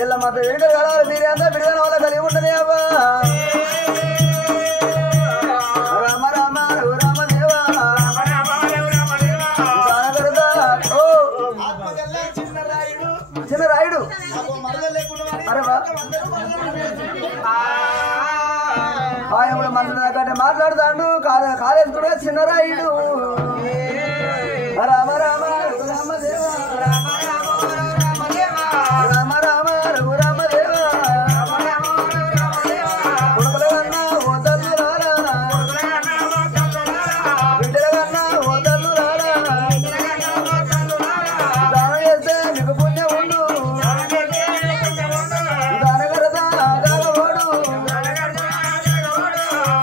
ఇలా మాత్రం వెనుక కలాలి మీరంతా విడుదల వల్ల కలిగి ఉండదు అవ్వా రామ రామ రామదేవా చిన్న రాయుడు ఆయన మన మాట్లాడుతాడు కాలేజ్ కూడా చిన్న రాయుడు రామ రామ రామదేవా రామ రామ రఘురామదేవా కొడుకులన్నా ఓదల్లు రారా బిడ్డలన్నా ఓదల్లు రారా దానం చేస్తే మీకు పుణ్యం ఉండు దానగరదా దాగబోడు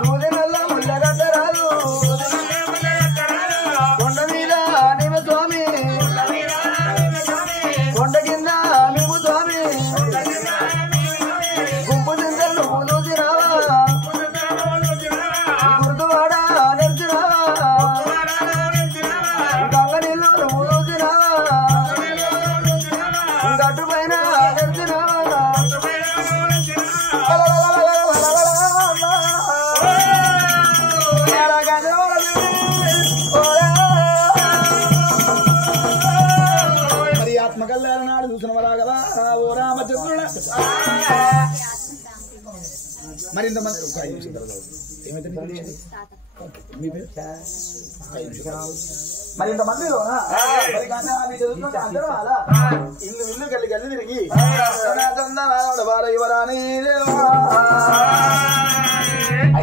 సూది నల్ల ముళ్ళగడ్డ రాదు కొండ మీద నీవ స్వామి కొండ కింద మేము స్వామి గుంపు చింతలు చూసినావా గుర్తువాడ నెలిచినావా గంగ నీళ్ళు నువ్వు చూసినావా గట్టు పైన నెలిచినావా మరి ఆత్మకల్యాణ నాడు చూసిన వరా కదా ఓ రామచంద్రుడు మరి ఇంతమంది ఒక 5 నిమిషం తర్వాత ఏమైతే మీ పేరు మరి ఇంతమంది ఇల్లు ఇల్లు గల్లి గల్లి తిరిగి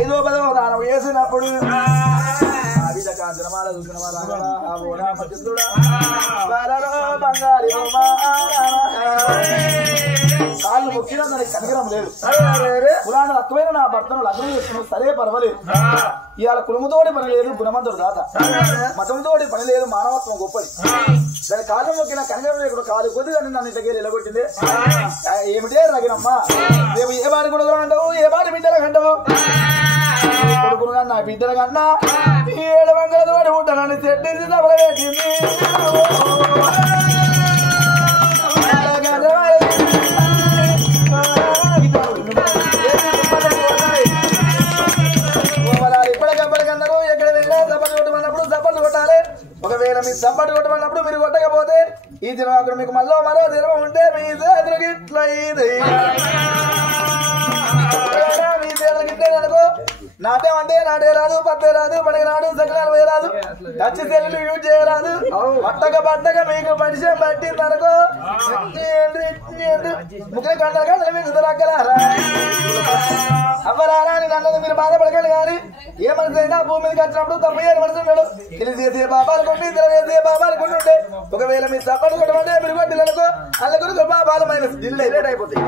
ఐదో పదో దానం వేసినప్పుడు కాంచనమాల చూసిన బంగారి కాళ్ళు మొక్కినా దానికి కనికరం లేదు పురాణ రక్తమైన నా భర్తను లగ్నం చేస్తున్నావు సరే పర్వాలేదు ఇవాళ కులముతోటి పని లేదు గుణమంతుడు దాత మతంతోటి పని లేదు మానవత్వం గొప్పది దాని కాళ్ళు మొక్కిన కనికరం లేకుండా కాలు కొద్దిగా నన్ను దగ్గర ఎలగొట్టింది ఏమిటే రగినమ్మా రేపు ఏ బాడి కొడుకులు అంటావు ఏ బాడి బిడ్డలకు అంటావు కొడుకులు కన్నా బిడ్డల కన్నా 7 వందల ఉంటానని చెట్టింది పెట్టింది ఇప్పటికప్పటికన్నారు ఎక్కడ వెళ్ళినా చప్పట్లు కొట్టమన్నప్పుడు చప్పట్లు కొట్టాలి ఒకవేళ మీరు చప్పట్లు కొట్టమన్నప్పుడు మీరు కొట్టకపోతే ఈ దినం అక్కడ మీకు మరో దినం ఉంటే మీ చేతులకి ఇట్లా మీ చేతులకి ఇట్లేదనుకో నాటే అంటే నాటే రాదు పత్తే రాదు పడికి రాదు సకలాలు వేయరాదు టచ్ సెల్లు యూజ్ చేయరాదు పట్టక మీకు పరిచయం పట్టింది అనుకో ముఖ్య గంటలు మీకు దొరకరారా అవ్వరారా అని అన్నది మీరు బాధపడకండి కానీ ఏ మనిషి అయినా భూమి మీదకి వచ్చినప్పుడు తప్పు చేయని మనిషి ఉన్నాడు ఇది చేసే బాబాలు కొట్టి ఇద్దరు వేసే బాబాలు కొన్ని ఉంటాయి ఒకవేళ మీరు తప్పని కొట్టమంటే మీరు కొట్టి అనుకో అల్ల గురించి బాబాలు మైనస్ జిల్లా లేట్ అయిపోతాయి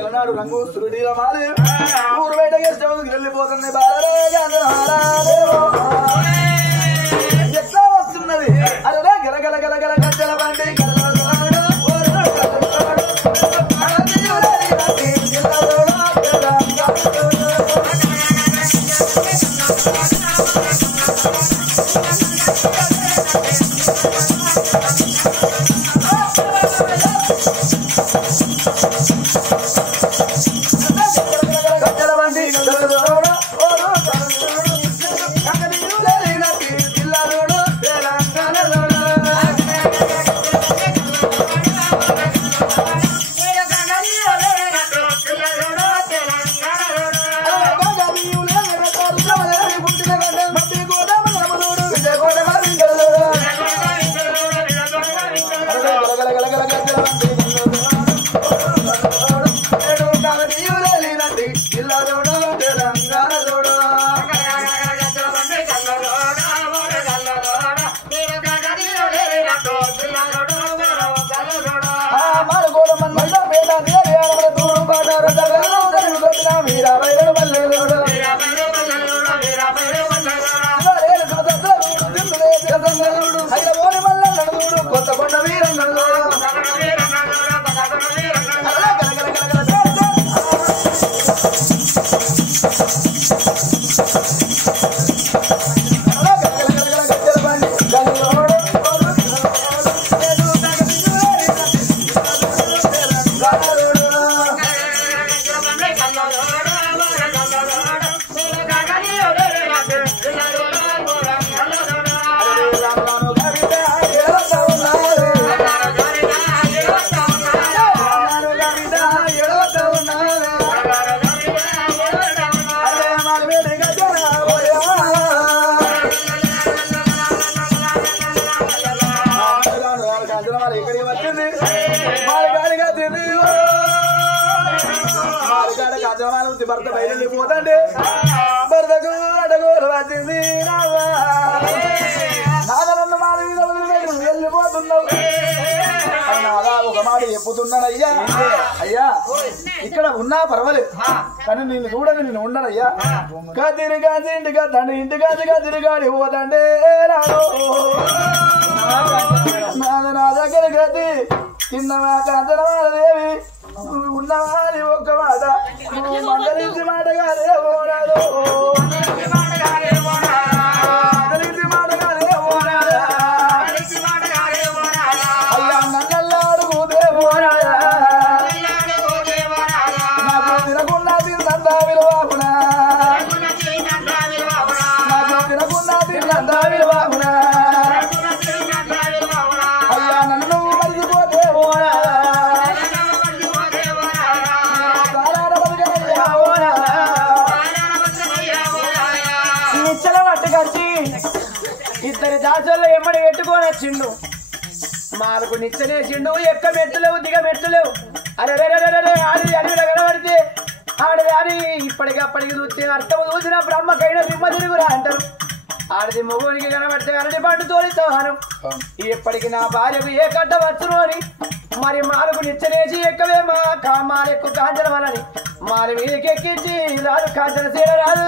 ఎలనాడు రంగు సురుడిలో మారి ఊరు బయటకి చదువుకి వెళ్ళిపోతుంది ఎట్లా వస్తున్నది అదే గలగల గలగల గజ్జల బండి గజ్జల బండి భర్త బయలుపోతాండి భర్తకు అడగోలు వచ్చింది నాదనన్న మాట వెళ్ళిపోతున్నావు నాదా ఒక మాట చెప్పుతున్నానయ్యా అయ్యా ఇక్కడ ఉన్నా పర్వాలేదు కానీ నేను చూడగా నేను ఉండనయ్యా కదిరి కాసి ఇంటి కదండి ఇంటి కాసి కదిరి కాడి పోతండే నా దగ్గర గది చిన్నమా కాంచనమాదేవి ఉన్నవారి ఒక్క మాట మంగళించి మాటగానే ఓనాడు అయ్యా నన్నల్లాడుగుదే ఓనాడా నాకు తినకుండా తిన్నంతా విలువాకునా నాకు తినకుండా తిన్నంతా విలువాకునా అయ్యా నన్ను మరిచిపోతే ఓనాడా ఇద్దరి దాసుల్లో ఎమ్మడి పెట్టుకొని వచ్చిండు మాలకు నిచ్చనేసిండు ఎక్క మెట్టులేవు దిగ మెట్టులేవు అరే ఆడి అడవిలో కనబడితే ఆడది అని ఇప్పటికప్పటికి చూస్తే అర్థం చూసిన బ్రహ్మకైనా దిమ్మ తిరుగురా అంటారు ఆడది మొగోనికి కనబడితే అరటి పండు తోలిస్తాను ఎప్పటికి నా భార్యకు ఏ కట్ట వచ్చును అని మరి మాలకు నిచ్చనేసి ఎక్కవే మా మాలెక్కు కాంచన వలని మాల మీదకి ఎక్కించి రాదు కాంచన సీర రాదు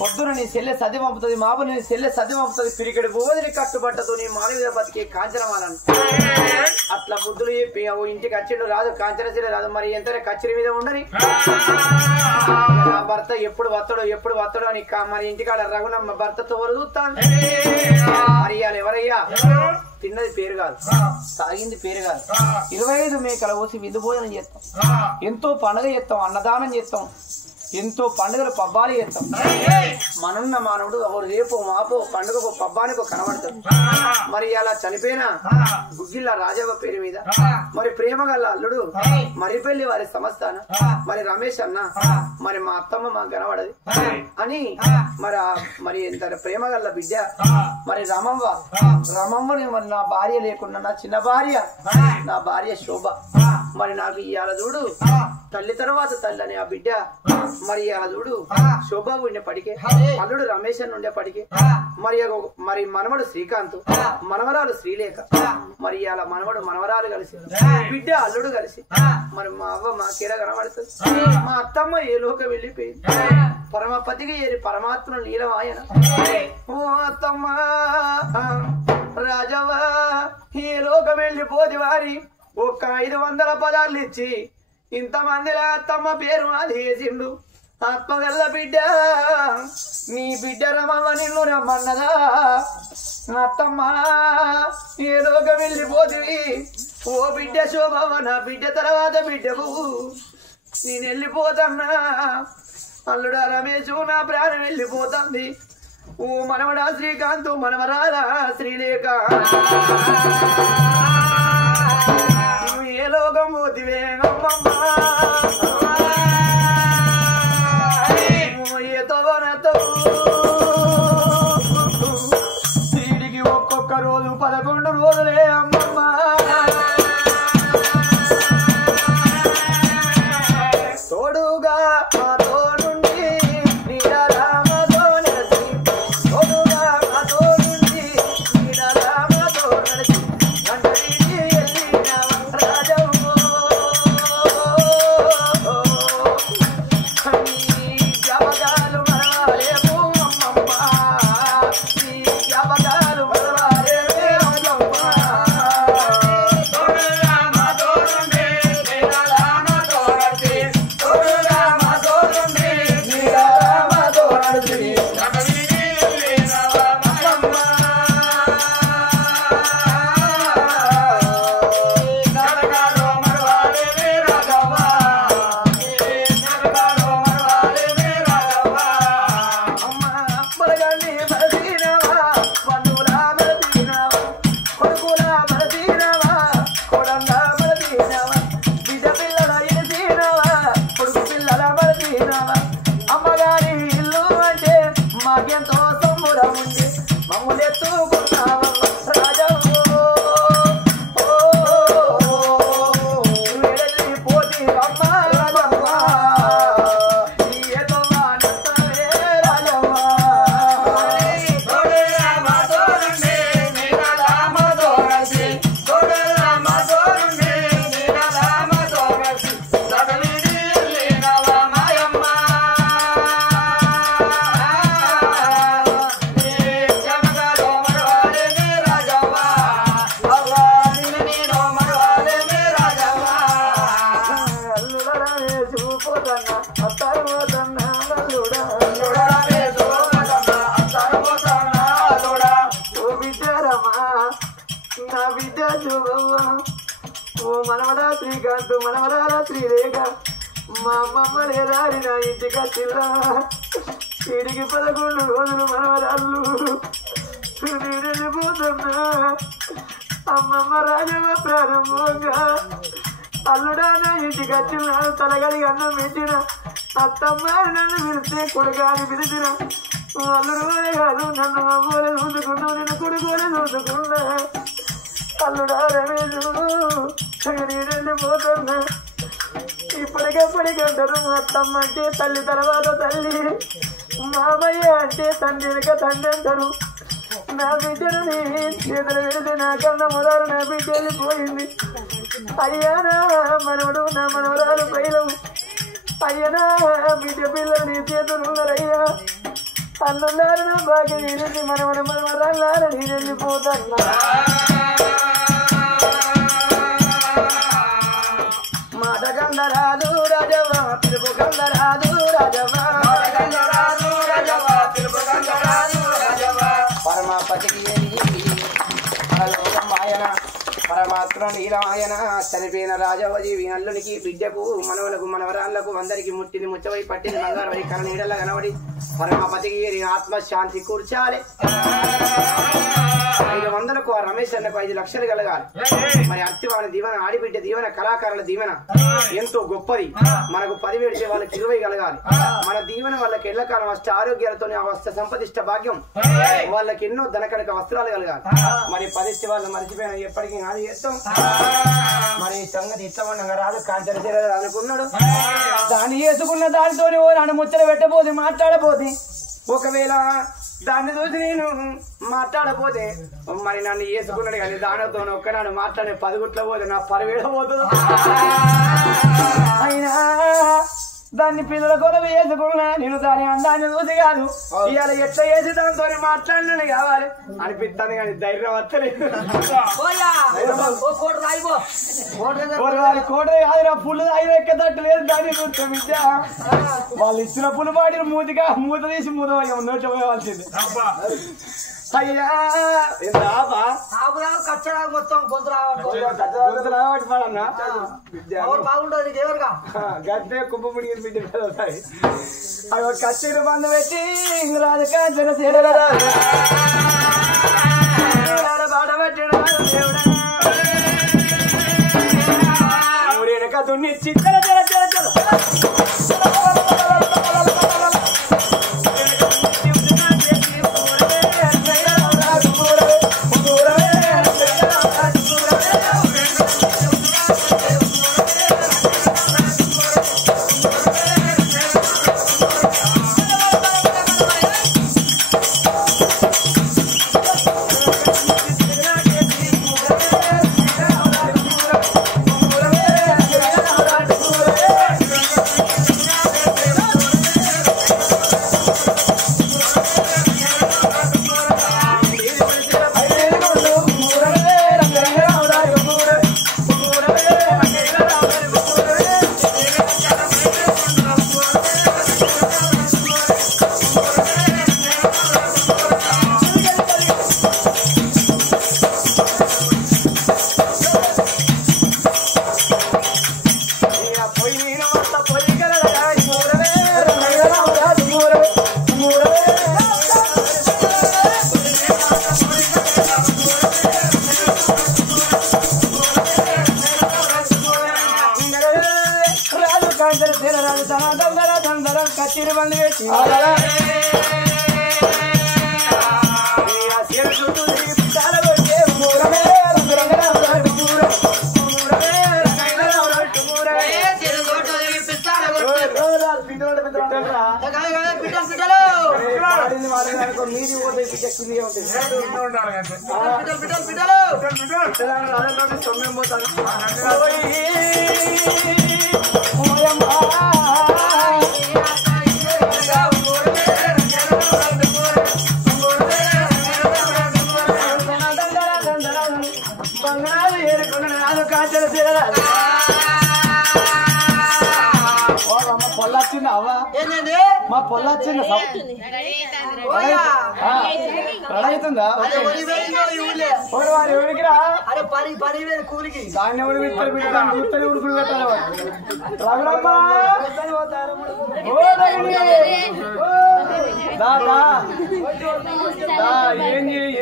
పొద్దున నీ సెల్లె సది పంపుతుంది మాపు నీ సెల్లె సది పంపుతుంది పిరికెడు బోధిని కట్టుబట్టతో నీ మాల మీద బతికే కాంచనమాలని అట్లా బుద్ధులు చెప్పి ఇంటికి వచ్చిండు రాదు కాంచన రాదు మరి ఎంతనే కచ్చిరి మీద ఉండని నా భర్త ఎప్పుడు వత్తడో అని మరి ఇంటికాడ రఘునమ్మ భర్తతో చూస్తాను మరి ఇవాళ ఎవరయ్యా తిన్నది పేరు కాదు తాగింది పేరు కాదు 25 మేకల పోసి విధు భోజనం చేస్తాం ఎంతో పండుగ చేస్తాం అన్నదానం చేస్తాం ఎంతో పండుగలు పబ్బాలు చేస్తాం మనున్న మానవుడు రేపు మాపో పండుగకు పబ్బానికి కనబడతాడు మరి అలా చనిపోయిన గుగ్గిళ్ళ రాజవ్వ పేరు మీద మరి ప్రేమ గల అల్లుడు మరిపెళ్లి వారి సంస్థానం మరి రమేష్ అన్న మరి మా అత్తమ్మ మాకు కనబడది అని మరి ఎంత ప్రేమ గల బిడ్డ మరి రమమ్మని మరి నా భార్య లేకుండా నా చిన్న భార్య నా భార్య శోభ మరి నాకు ఇవాళ చూడు తల్లి తర్వాత తల్లి అని ఆ బిడ్డ మరి ఇవాళ చూడు శోభ ఉండేపటికే అల్లుడు రమేష్ అని ఉండేపటికే మరి మనవడు శ్రీకాంత్ మనవరాలు శ్రీలేఖ మరి ఇవాళ మనవరాలు కలిసి బిడ్డ అల్లుడు కలిసి మరి మా అవ్వ మాకేలా కనబడుతుంది మా అత్తమ్మ ఏ లోక వెళ్ళిపోయింది పరమపతికి ఏరి పరమాత్మ నీలమాయన ఓ అత్తమ్మ రాజవ్వ ఏ లోకం వెళ్ళిపోది వారి ఒక్క 500 పదాలు ఇచ్చి ఇంతమందిలో అత్తమ్మ పేరు అది వేసిండు ఆత్మగల్ల బిడ్డ నీ బిడ్డ రమవ్వ నిన్ను రమ్మన్నదా అత్తమ్మ ఏ లోకం వెళ్ళిపోతుంది ఓ బిడ్డ శోభవ నా బిడ్డ తర్వాత బిడ్డకు నేను వెళ్ళిపోతున్నా అల్లుడా రమేష్ నా ప్రాణం వెళ్ళిపోతుంది ఓ మనవడా శ్రీకాంత్ మనవరాలా శ్రీలేఖ ఏ లోకం పోతివే సీడికి ఒక్కొక్క రోజు 11 రోజులే అమ్మమ్మ తోడుగా మా తోడుండి నీడరామతో నడిచి తోడుగా మా తోడుండి నీడరామతో నడిచి గంటకి వెళ్ళిన రాజవ్వ పోతన్నా అత్తారు పోతన్నా అల్లుడా ఓ బిడ్డారమ్మా నా బిడ్డ శుభమ్మ ఓ మనవడా శ్రీకాంత్ మనవడా శ్రీరేఖ మా అమ్మమ్మ లేదారి నా ఇంటికి వచ్చిల్లా వీడికి 11 రోజులు మనవరాళ్ళు నేనెళ్ళిపోతున్నా అమ్మమ్మ రాజమ్మ ప్రారంభంగా అల్లుడా నా ఇంటికి వచ్చిన తలగలిగి అన్నం పెట్టిన అత్తమ్మ నన్ను పిలిస్తే కొడుకు అని పిలిచిన అల్లుడు కాదు నన్ను అమ్మోలే చూసుకున్నావు నిన్ను కొడుకోలే చూసుకున్నా అల్లుడా రమేష్ నేనెళ్ళిపోతున్నా ఇప్పటికెప్పటికంటారు అత్తమ్మ అంటే తల్లి తర్వాత తల్లి మామయ్య అంటే తండ్రి వెనక తండ్రి అంటారు నా బిడ్డను చేతులు పెడితే నాకన్నా మొదలు నా బిడ్డ వెళ్ళిపోయింది అయ్యానా మనవడు నా మనవరాలు పైలవు అయ్యనా బిడ్డ పిల్లలు నీ చేతులు ఉన్నారయ్యా అల్లున్నారు నా భాగ్యం నేనేది మనవడు మనవరాలు నేను వెళ్ళిపోతాను మాట కందరాదు రాజవ్వ పిలుపు కందరాదు రాజవ్వ పరమాపతికి ఆయన పరమాత్మ నీలమాయన చనిపోయిన రాజవజీవి అల్లునికి బిడ్డకు మనవలకు మనవరాళ్లకు అందరికి ముట్టింది ముచ్చవై పట్టింది మంగళవై కన నీడల్లా కనబడి పరమాపతికి ఆత్మశాంతి కూర్చాలి 500కు ఆ రమేష్ అన్నకు 5 లక్షలు కలగాలి మరి అత్తివాని దీవెన ఆడిబిడ్డ దీవెన కళాకారుల దీవెన ఎంతో గొప్పది మనకు 10 వేడితే వాళ్ళకి 20 కలగాలి మన దీవెన వాళ్ళకి ఎల్లకాలం అష్ట ఆరోగ్యాలతో వస్త్ర సంపదిష్ట భాగ్యం వాళ్ళకి ఎన్నో ధనకనక వస్త్రాలు కలగాలి మరి 10 ఇస్తే వాళ్ళు మర్చిపోయిన ఎప్పటికీ నాది చేస్తాం మరి సంగతి ఇష్టమన్నా రాదు కాంచన అనుకున్నాడు దాన్ని చేసుకున్న దానితోనే ఓ నన్ను ముచ్చట పెట్టబోది మాట్లాడబోది ఒకవేళ దాన్ని చూసి నేను మాట్లాడపోతే మరి నన్ను వేసుకున్నాడు కానీ దానితో ఒక్కనాడు మాట్లాడే 10 గుట్ల పోతే నా పరివేడ పోతుంది అయినా దాన్ని పిల్లల కొరకు వేసుకున్నా నేను దాని అందాన్ని చూసి కాదు ఇవాళ ఎట్లా వేసి దాంతో మాట్లాడినాను కావాలి అనిపిస్తాను కానీ ధైర్యం వస్తలేదు కోట కాదురా పుల్లు తాగి ఎక్కదట్టు లేదు దాన్ని చూస్తే విద్య వాళ్ళు ఇచ్చిన పులు పాడిన మూత తీసి మూత నోట పోవాల్సింది అయ్యా మొత్తం బాగుంటుంది గడ్డే కుంభముడి బిడ్డ అవి కచ్చిన బంధు పెట్టి రాజు కాంచన చేరడా బాడబట్టిన ఊరేనక దున్ని చిత్తల జల జల జల కచ్చిరి బండి పెట్టి మీది పోతే పిచ్చెక్కిందిగా ఉంటుంది సొమ్మెం పోతాను బంగారు ఏరుకున్న నాను కాంచెల తీరరాదు అవ్వా ఏంటండి మా పొల్ల వచ్చింది అవుతుందా వాడు ఎవరికిరా అరే పని వేరు కూలికి దాన్ని ఎవరు విత్తలు పెడతాను ఉత్తని ఉడుకులు పెట్టాలి రఘురమ్మ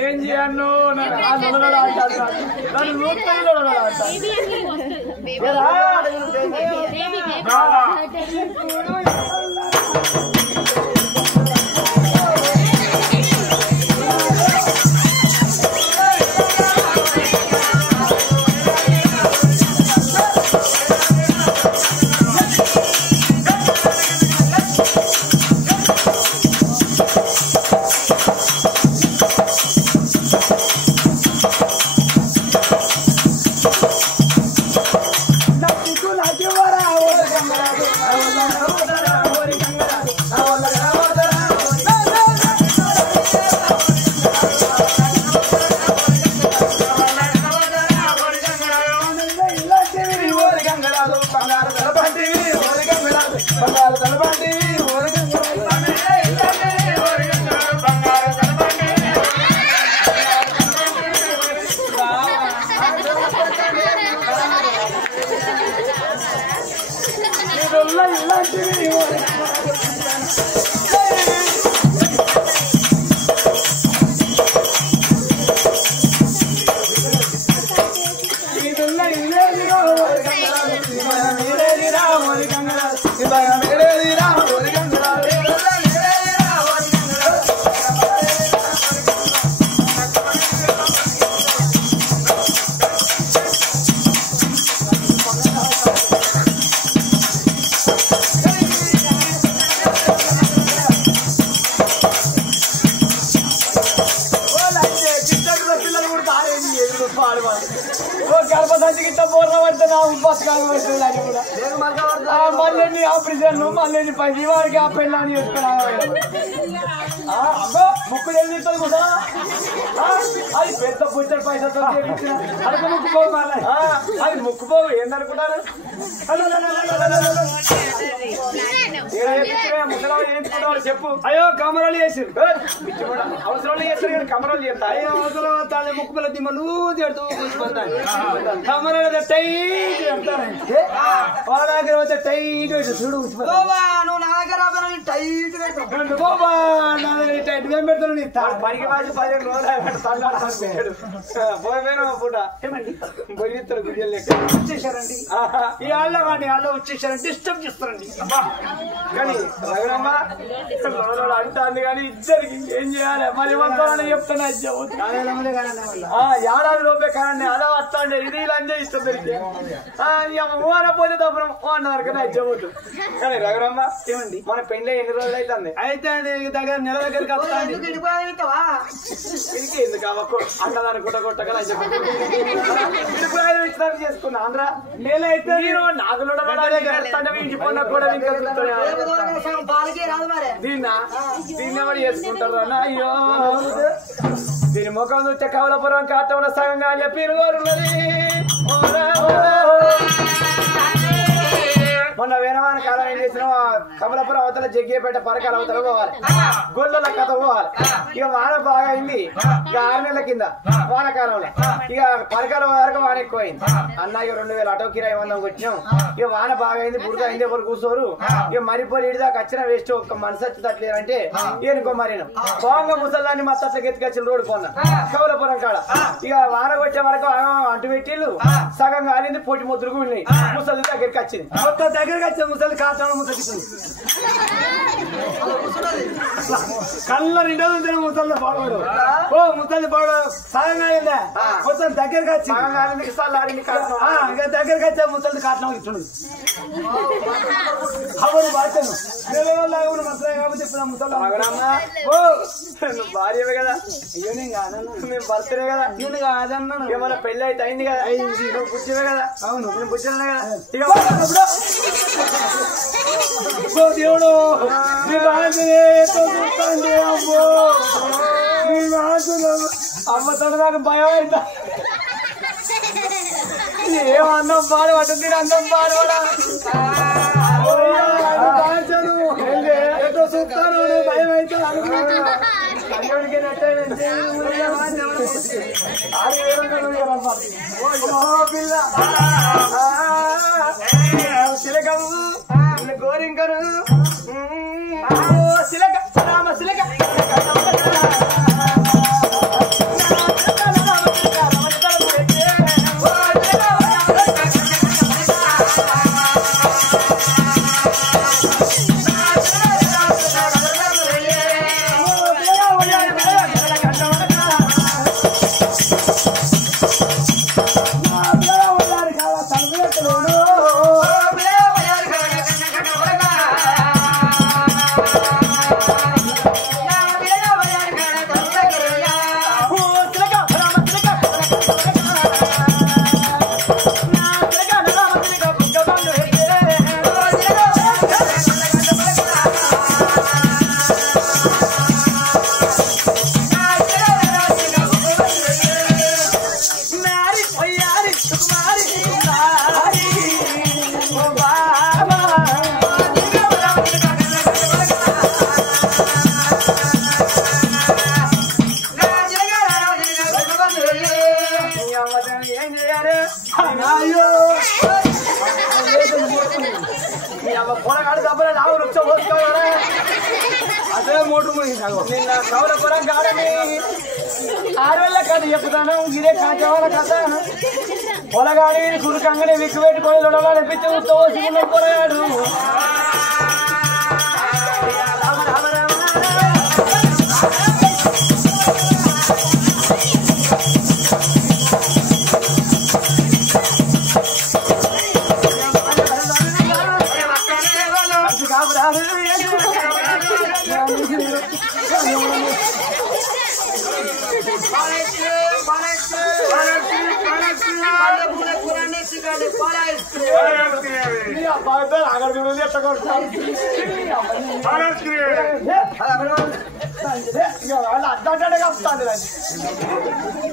ఏం చేయను నన్ను మళ్ళీ ఆపరేషన్ మళ్ళీ పది వారికి ఆ పెళ్ళని ముక్కు తెలియదు కదా అది పెద్ద పుచ్చడి పైసతో అడగ ముక్కుపోవు అది ముక్కుపోవు ఏందనుకుంటారు ఏంటుకుంటావు చెప్పు అయ్యో కమరాలు చేసి అవసరాలు చేస్తారు కానీ కమరాలు చేస్తా అయ్యో అవసరం ముక్కు పిల్ల దిమ్మలు తిడుతూ కమరాలు వాళ్ళ దగ్గర వచ్చే టైట్ చూడు నువ్వు నా దగ్గర టైట్ టైట్ ఏం పెడతాను నీ పనికి మాసి 15 రోజులు పోయిపోయినా పూట ఏమండి బొయ్యిస్తారు గుడియలు లెక్క వచ్చేసారండి ఈ ఆళ్ళ వాడిని ఆళ్ళ వచ్చేసారండి డిస్టర్బ్ చేస్తారండి కానీ రఘురమ్మ అంటాను కానీ ఇద్దరికి ఏం చేయాలి మరి వస్తానని చెప్తాను ఏడాది లోపే కానండి అలా వస్తాండి ఇది ఇలా అని ఇష్టం పెరిగి పోతే తప్ప అన్నారు కదా ఇచ్చబోతు కానీ రఘురమ్మ ఏమండి మన పెళ్ళి ఎన్ని రోజులు అవుతుంది అయితే దగ్గర నెల దగ్గరికి వస్తాండి ఇది ఎందుకు అన్నదాన్ని కొట్టగా చేసుకున్నా ఆంధ్ర నేలైతే నేను నాగులో కూడా దీన్ని ఎవరు చేసుకుంటారు అన్న అయ్యో దీని ముఖం చూస్తే కవలపురం కాటంలో సగంగా చెప్పి మొన్న వేనవాన కాలం ఏం చేసిన కమలాపురం అవతల జగ్గిపేట పరకాల అవతల పోవాలి గొల్లల కథ పోవాలి ఇక వాన బాగా అయింది ఇక 6 నెలల కింద వానకాలంలో ఇక పరకాల వరకు వాన ఎక్కువైంది అన్న ఇక 2000 ఆటో కిరాయి 100 కొట్టినాం ఇక వాన బాగా అయింది బురద అయింది ఎవరు కూర్చోరు ఇక మరిపోయి ఇడిదాకా వచ్చిన వేస్ట్ ఒక్క మనసు వచ్చేటట్లేదంటే ఏనుకో మరిన బాగా ముసలాన్ని మా తట్లకి ఎత్తుకొచ్చి రోడ్డు పోన్నా కమలాపురం కాడ ఇక వాన కొట్టే వరకు అంటు పెట్టిళ్ళు సగం కాలింది పొట్టి ముద్దుకు ఉన్నాయి ముసలి దగ్గరికి వచ్చింది మొత్తం దగ్గరికి వచ్చే ముసలి కాటంలో ముసలిస్తుంది కళ్ళ 2 రోజులు ముసలి బాగోడు ఓ ముసలి బాగో సగం కాలిందా మొత్తం దగ్గరికి వచ్చి ఇంకా దగ్గరికి వచ్చే ముసలి కాటం ఇస్తుంది అవరు బాధ్యను నువ్వు భార్యవే కదా అయ్యో నేను కాదన్నా మేము భర్తనే కదా నేను కాదన్నా మన పెళ్లి అయితే అయింది కదా నువ్వు బుజ్జివే కదా అవును నేను బుజ్జినే కదా ఇక దేవుడు అబ్బో అమ్మతో నాకు భయం అవుతా ఏమన్నం బాధపడుతుంది అందం బాధపడా శిలకము గోరింకరు శిలక రామ శిలక అదే మోటు నిన్న కౌరపురం కాడని 6 వేల కథ చెప్తాను ఇదే కాచవాల కథ పొలగాడి కురుకంగని విక్కు పెట్టుకొని లొడవాడు పిచ్చి తోసుకున్న పొలగాడు అడ్డాడే కప్పుతాను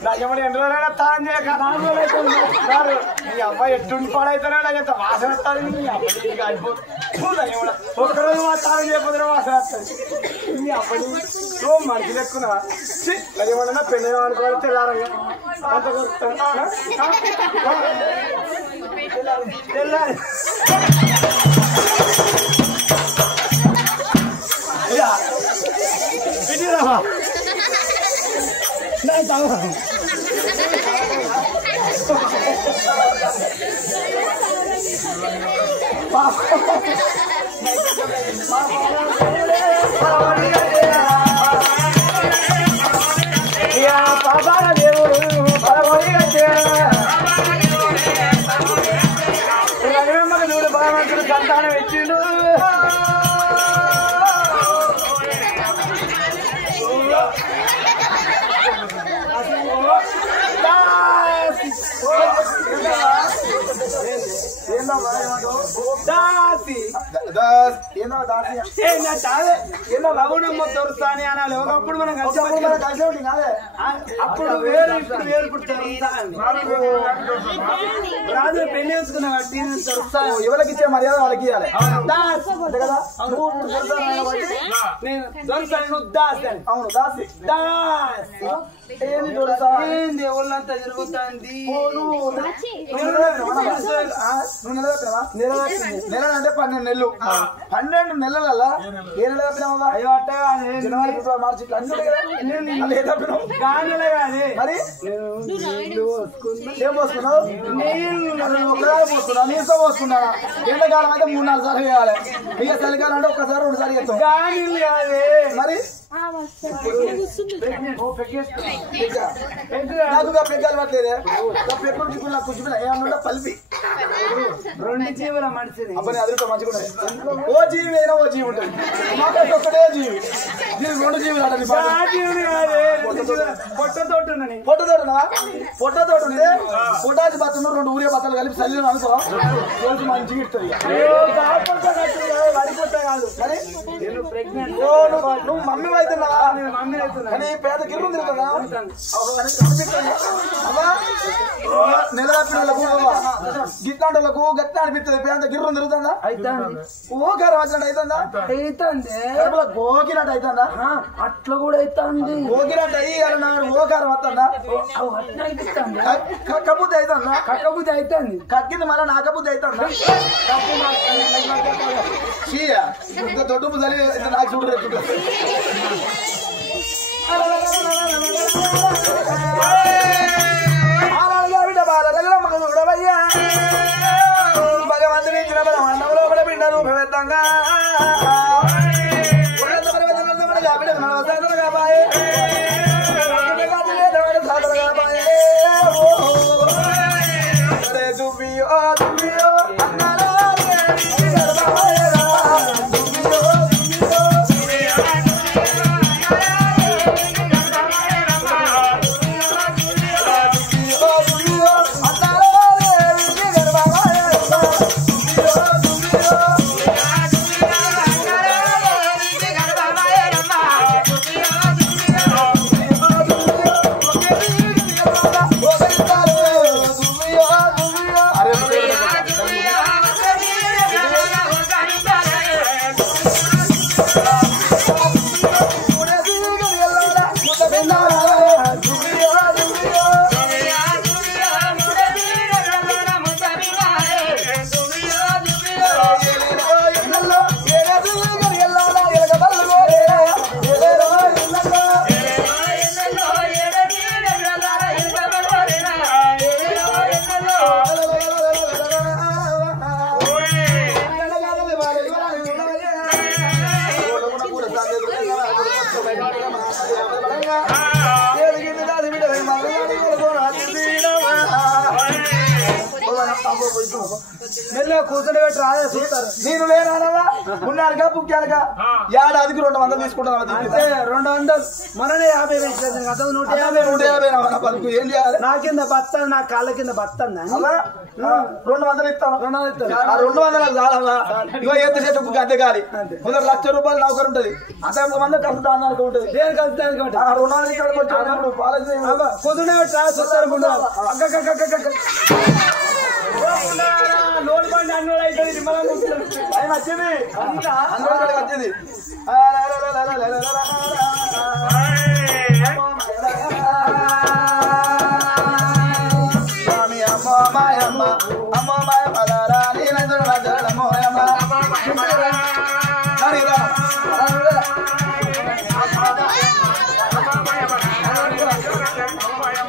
రాజమణి ఎన్ని రోజులైనా తాను చేయక 4 రోజులు అవుతుంది ఈ అబ్బాయి ఎట్టుండి పాడైతేనే నాకు వాసన వస్తుంది మీ అబ్బాయి అయిపోతుంది ఒక్కరోజు మా తాను చేయకపోతే వాసన వస్తుంది మీ అబ్బాయి మనిషి లెక్కున ఏమన్నా పెళ్ళి అనుకోవాలి తెల్లారంగా అంత తెల్లారి పాపాల దేవుడు రఘువమ్మకు నూరు భగవంతుడు సంతానం ఇచ్చిండు రఘునమ్మ దొరుకుతాని అనాలి ఒకప్పుడు మనం కలిసి అప్పుడు వేరు ఇప్పుడు వేరు రాజు పెళ్లి వేసుకున్నా ఎవరికి ఇచ్చే మర్యాద వాళ్ళకి ఇవ్వాలి కదా నేను దొరుకుతాను దాసి అని అవును దాసి దాసి ఏంది ఒళ్ళంతా తిరుగుతుంది నెల అంటే 12 నెలలు 12 నెలల ఏ నెల తప్పినావా జనవరి ఫిబ్రవరి మార్చి అన్నీ మరి ఏం పోసుకున్నావు ఒక్కసారి పోసుకున్నావు నీతో పోసుకున్నా ఎండాకాలం అయితే 3-4 సార్లు వేయాలి ఇక చలికాలం అంటే ఒక్కసారి 2 సార్లు చేస్తాం మరి నాకు పెగ్గాలు పట్టలేదే పెప్పుడు చిక్కులు కూర్చున్నా ఏమన్నా పలిపి 2 జీవుల మనిషిని అబ్బాయి అదితో మంచిగా ఓ జీవి అయినా ఓ జీవి ఉంటుంది మాకు ఒక్కటే జీవి దీనికి 2 జీవులు అంటే పొట్టతోట ఉంటే పొటాచి బతులు 2 ఊరే బత్తలు కలిపి చల్లిన అనుకో రోజు మంచిగా ఇస్తుంది పడిపోతా కాదు మరి నువ్వు మమ్మీ అవుతున్నావా కానీ పేద గిర్రం తిరుగుతుందా నెలపిల్లలకు గిట్లాంటలకు గట్ట అనిపిస్తుంది పేద గిర్రం తిరుగుతుందా ఓకారం వచ్చినట్టు అవుతుందా గోకినట్టు అవుతుందా అట్లా కూడా అవుతుంది గోకినట్టు అయ్యి ఓకారం వస్తుందా కక్కబుద్ధి అవుతుందా కక్కబుద్ధి అవుతుంది కక్కింది మళ్ళీ నాకబుద్ధి అవుతుందా దొడ్డు తల్లి నాకు చూడు చూడవయ్యా భగవంతుని ఇచ్చిన అన్నంలో కూడా పిండ రూపవేత్తంగా మెల్లగా కూర్చొని పెట్టి రాదా చూస్తారు నేను లేనానవా ఉన్నానుగా పుక్కానుగా ఏడాదికి 200 తీసుకుంటాను 200 మననే 50 వేసేది కదా 150 బతుకు ఏం చేయాలి నా కింద బస్తాను నా కాళ్ళ కింద బస్తాను 200 ఇస్తాను 200 చాలా ఇగో ఎంత చేత గద్దె కాలి 1 లక్ష రూపాయలు నౌకరు ఉంటది అంత మంది కలుపుతా అన్నానికి ఉంటది దేని కలుపుతానికి ఉంటుంది 200 ఇక్కడికి వచ్చి పాలసీ కూర్చునే పెట్టి రా చూస్తారు లోన్ బండి అన్నోడు అవుతుంది ఆయన వచ్చింది అందరూ వచ్చింది అమ్మో మాయమ్మ అమ్మో మాయమ్మ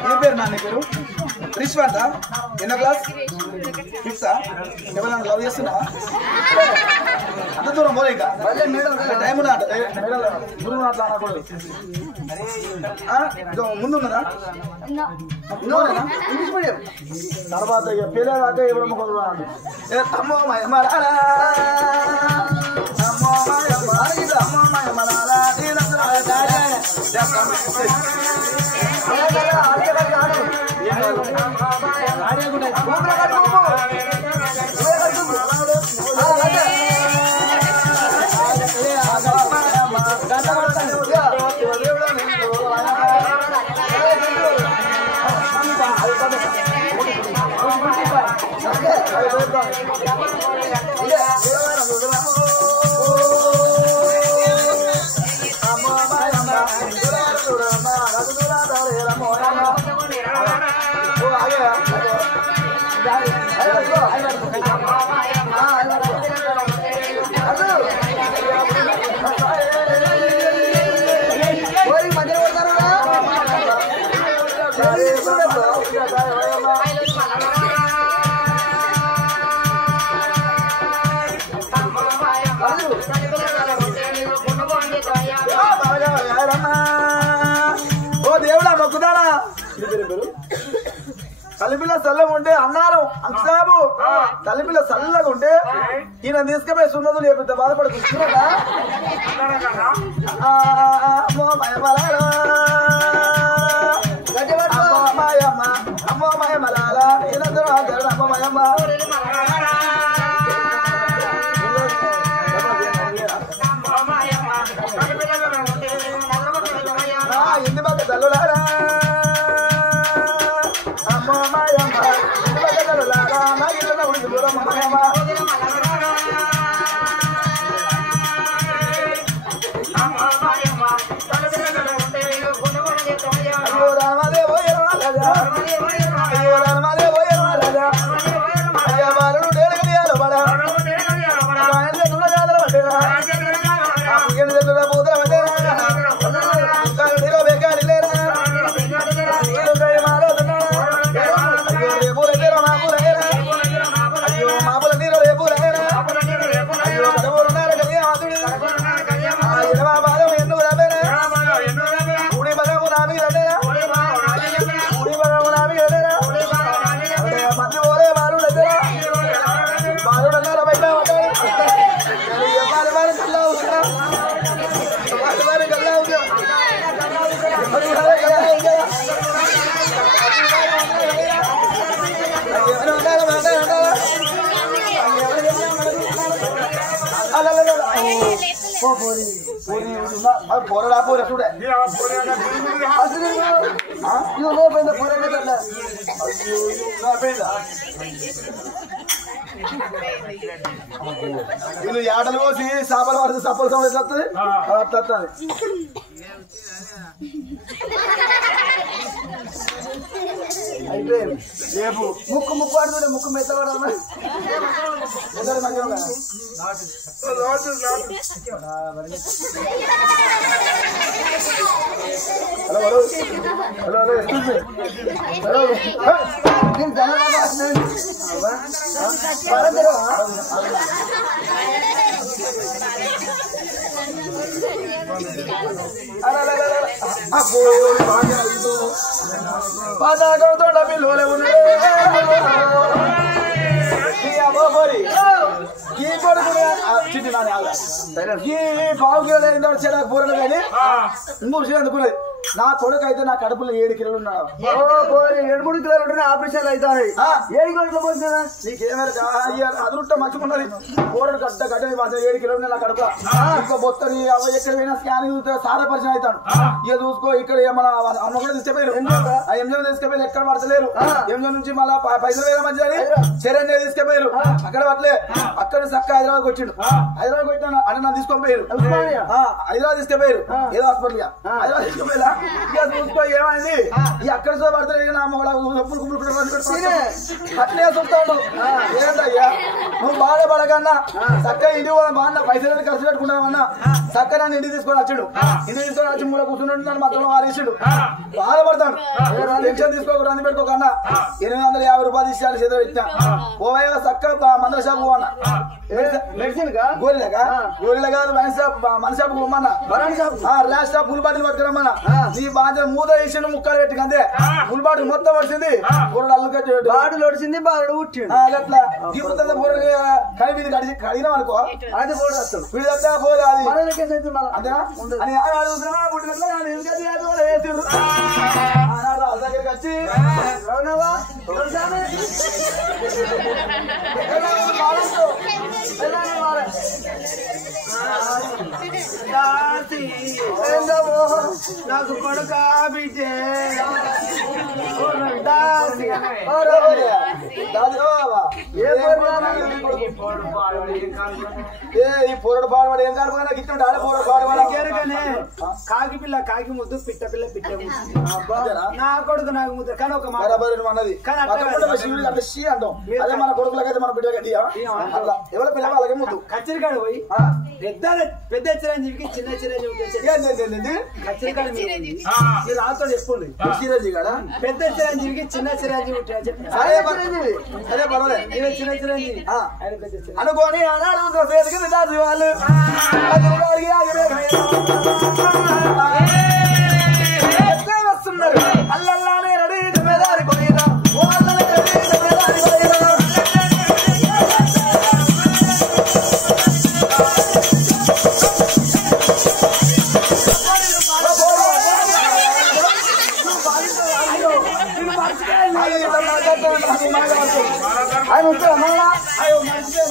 ఏ పేరు నాన్న పేరు రిష్వంత ఎన్నో క్లాస్ 5th ఎవరైనా లవ్ చేస్తున్నావా అంత దూరం పోలే ఇంకా టైం గురువు అట్లా అనకూడదు ముందున్నదా ఇంగ్లీష్ మీడియం తర్వాత ఇక పెళ్ళేదాకా ఎవరమ్మ కొడుకు అమ్మో మాయమ్మ అమ్మో మాయమ్మ అమ్మో మాయమ్మ తలిపిల్ల చల్లగా ఉంటే అన్నాను అంకాబు తలిపిల్ల చల్లగా ఉంటే ఈయన తీసుకుపోయి సున్నదు లేపితే బాధపడి చూస్తున్నాడా అమ్మో మాయమ్మ అమ్మో మాయమ్మ ఈయనందరూ అమ్మో మాయమ్మ పోరడా పోర చూడే వీళ్ళు ఆటలు పోసి చేపలు పడుతుంది సప్పలు సమస్య వస్తుంది అట్లా అయితే రేపు ముక్కు ఆడుతుంటే ముక్కు మెత్తపడాలి hello hello hello hello excuse me hello పాతాకంతో పిల్లలే ఉన్నాడు ఈ కొడుకు ఈ పావు కిలో చెరకు పూరలు కానీ మూసి అందుకున్నది నా కొడుకు అయితే నా కడుపులో 7 కిలోలు ఉన్నాడు 7-3 కిలోలు ఉంటే ఆపరేషన్ అవుతాయి 7 కిలోలు పోసినా నీకేమైనా అదురుట్ట మంచుకున్నది కూరడు గడ్డ 7 కిలోలు నా కడుపులో ఇంకో బొత్తని ఎక్కడ పోయినా స్కానింగ్ చూస్తే సారా పరిచయం అవుతాడు ఇక చూసుకో ఇక్కడ మన అమ్మ కూడా తీసుకుపోయారు ఆ ఎంజం తీసుకుపోయి ఎక్కడ పడతలేరు ఎంజం నుంచి మళ్ళా పైసలు వేరే మధ్య చరణ్య తీసుకుపోయారు అక్కడ పట్టలే అక్కడ చక్క హైదరాబాద్ వచ్చిండు హైదరాబాద్ కొట్టినా అంటే నన్ను తీసుకొని పోయారు హైదరాబాద్ తీసుకుపోయారు ఏదో హాస్పిటల్ హైదరాబాద్ తీసుకుపోయా ఇక చూసుకో ఏమైంది ఈ అక్కడ పడతాడు నా అమ్మ అట్లే చూస్తాడు ఏంటయ్యా నువ్వు బాధపడకన్నా చక్క ఇంటి మా అన్న పైసలు ఖర్చు పెట్టుకున్నామన్నా చక్క నన్ను ఇంటికి తీసుకొని వచ్చాడు ఇంటికి తీసుకొని వచ్చి మూల కూర్చుంటు నన్ను మొత్తం వారేసాడు బాధపడతాడు టెన్షన్ తీసుకోక రంది పెట్టుకోకన్నా 850 రూపాయలు ఇచ్చాను చేతిలో ఇచ్చిన పోవే చక్క మందుల షాప్ పోవన్నా మెడిసిన్ గోళీల కాదు మన షాప్ పోమన్నా ల్యాస్ట్ షాప్ ఫుల్ బాటిల్ పట్టుకురమ్మన్నా నీ బాధ్యత మూత వేసిండు ముక్కలు పెట్టి అంతే ఫుల్ బాటిల్ మొత్తం వచ్చింది కూరడు అల్లు కట్టి బాటిల్ వచ్చింది బాగా ఉట్టిండు అట్లా దిగుతుంది కడిగి కడిగినాం అనుకో అది పోడు వస్తాడు వీడు వస్తా పోదు అది అంతేనా దగ్గరికి వచ్చి నాకు కొడుక బిడ్డే ఈ పోరడు పాడవాడు ఏం కాదు నాకు ఇచ్చిన పోరడు పాడవాడు కాకి పిల్ల కాకి ముద్దు పిట్ట పిల్ల పిట్ట ముద్దు నా కొడుకు నాకు ముద్దు కానీ ఒక మాట అన్నది అంటే షీ అంటాం అదే మన కొడుకులకైతే మన బిడ్డ గట్టి అట్లా ఎవరి పిల్ల వాళ్ళకే ముద్దు కచ్చరికాడ పోయి పెద్ద చిరంజీవికి చిన్న చిరంజీవి కచ్చరికాడ రాతో చెప్పుకోండి చిరంజీవి కదా పెద్ద చిరంజీవికి చిన్న చిరంజీవి అదే పర్వాలేదు చిన్న చిరంజీవి అనుకోని అన్నాడు వాళ్ళు వస్తున్నారు అల్లల్లానే రెడీ మెదారి పోయినా ఆయన ఉంటారా అయ్యో మంచిగా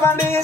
బండి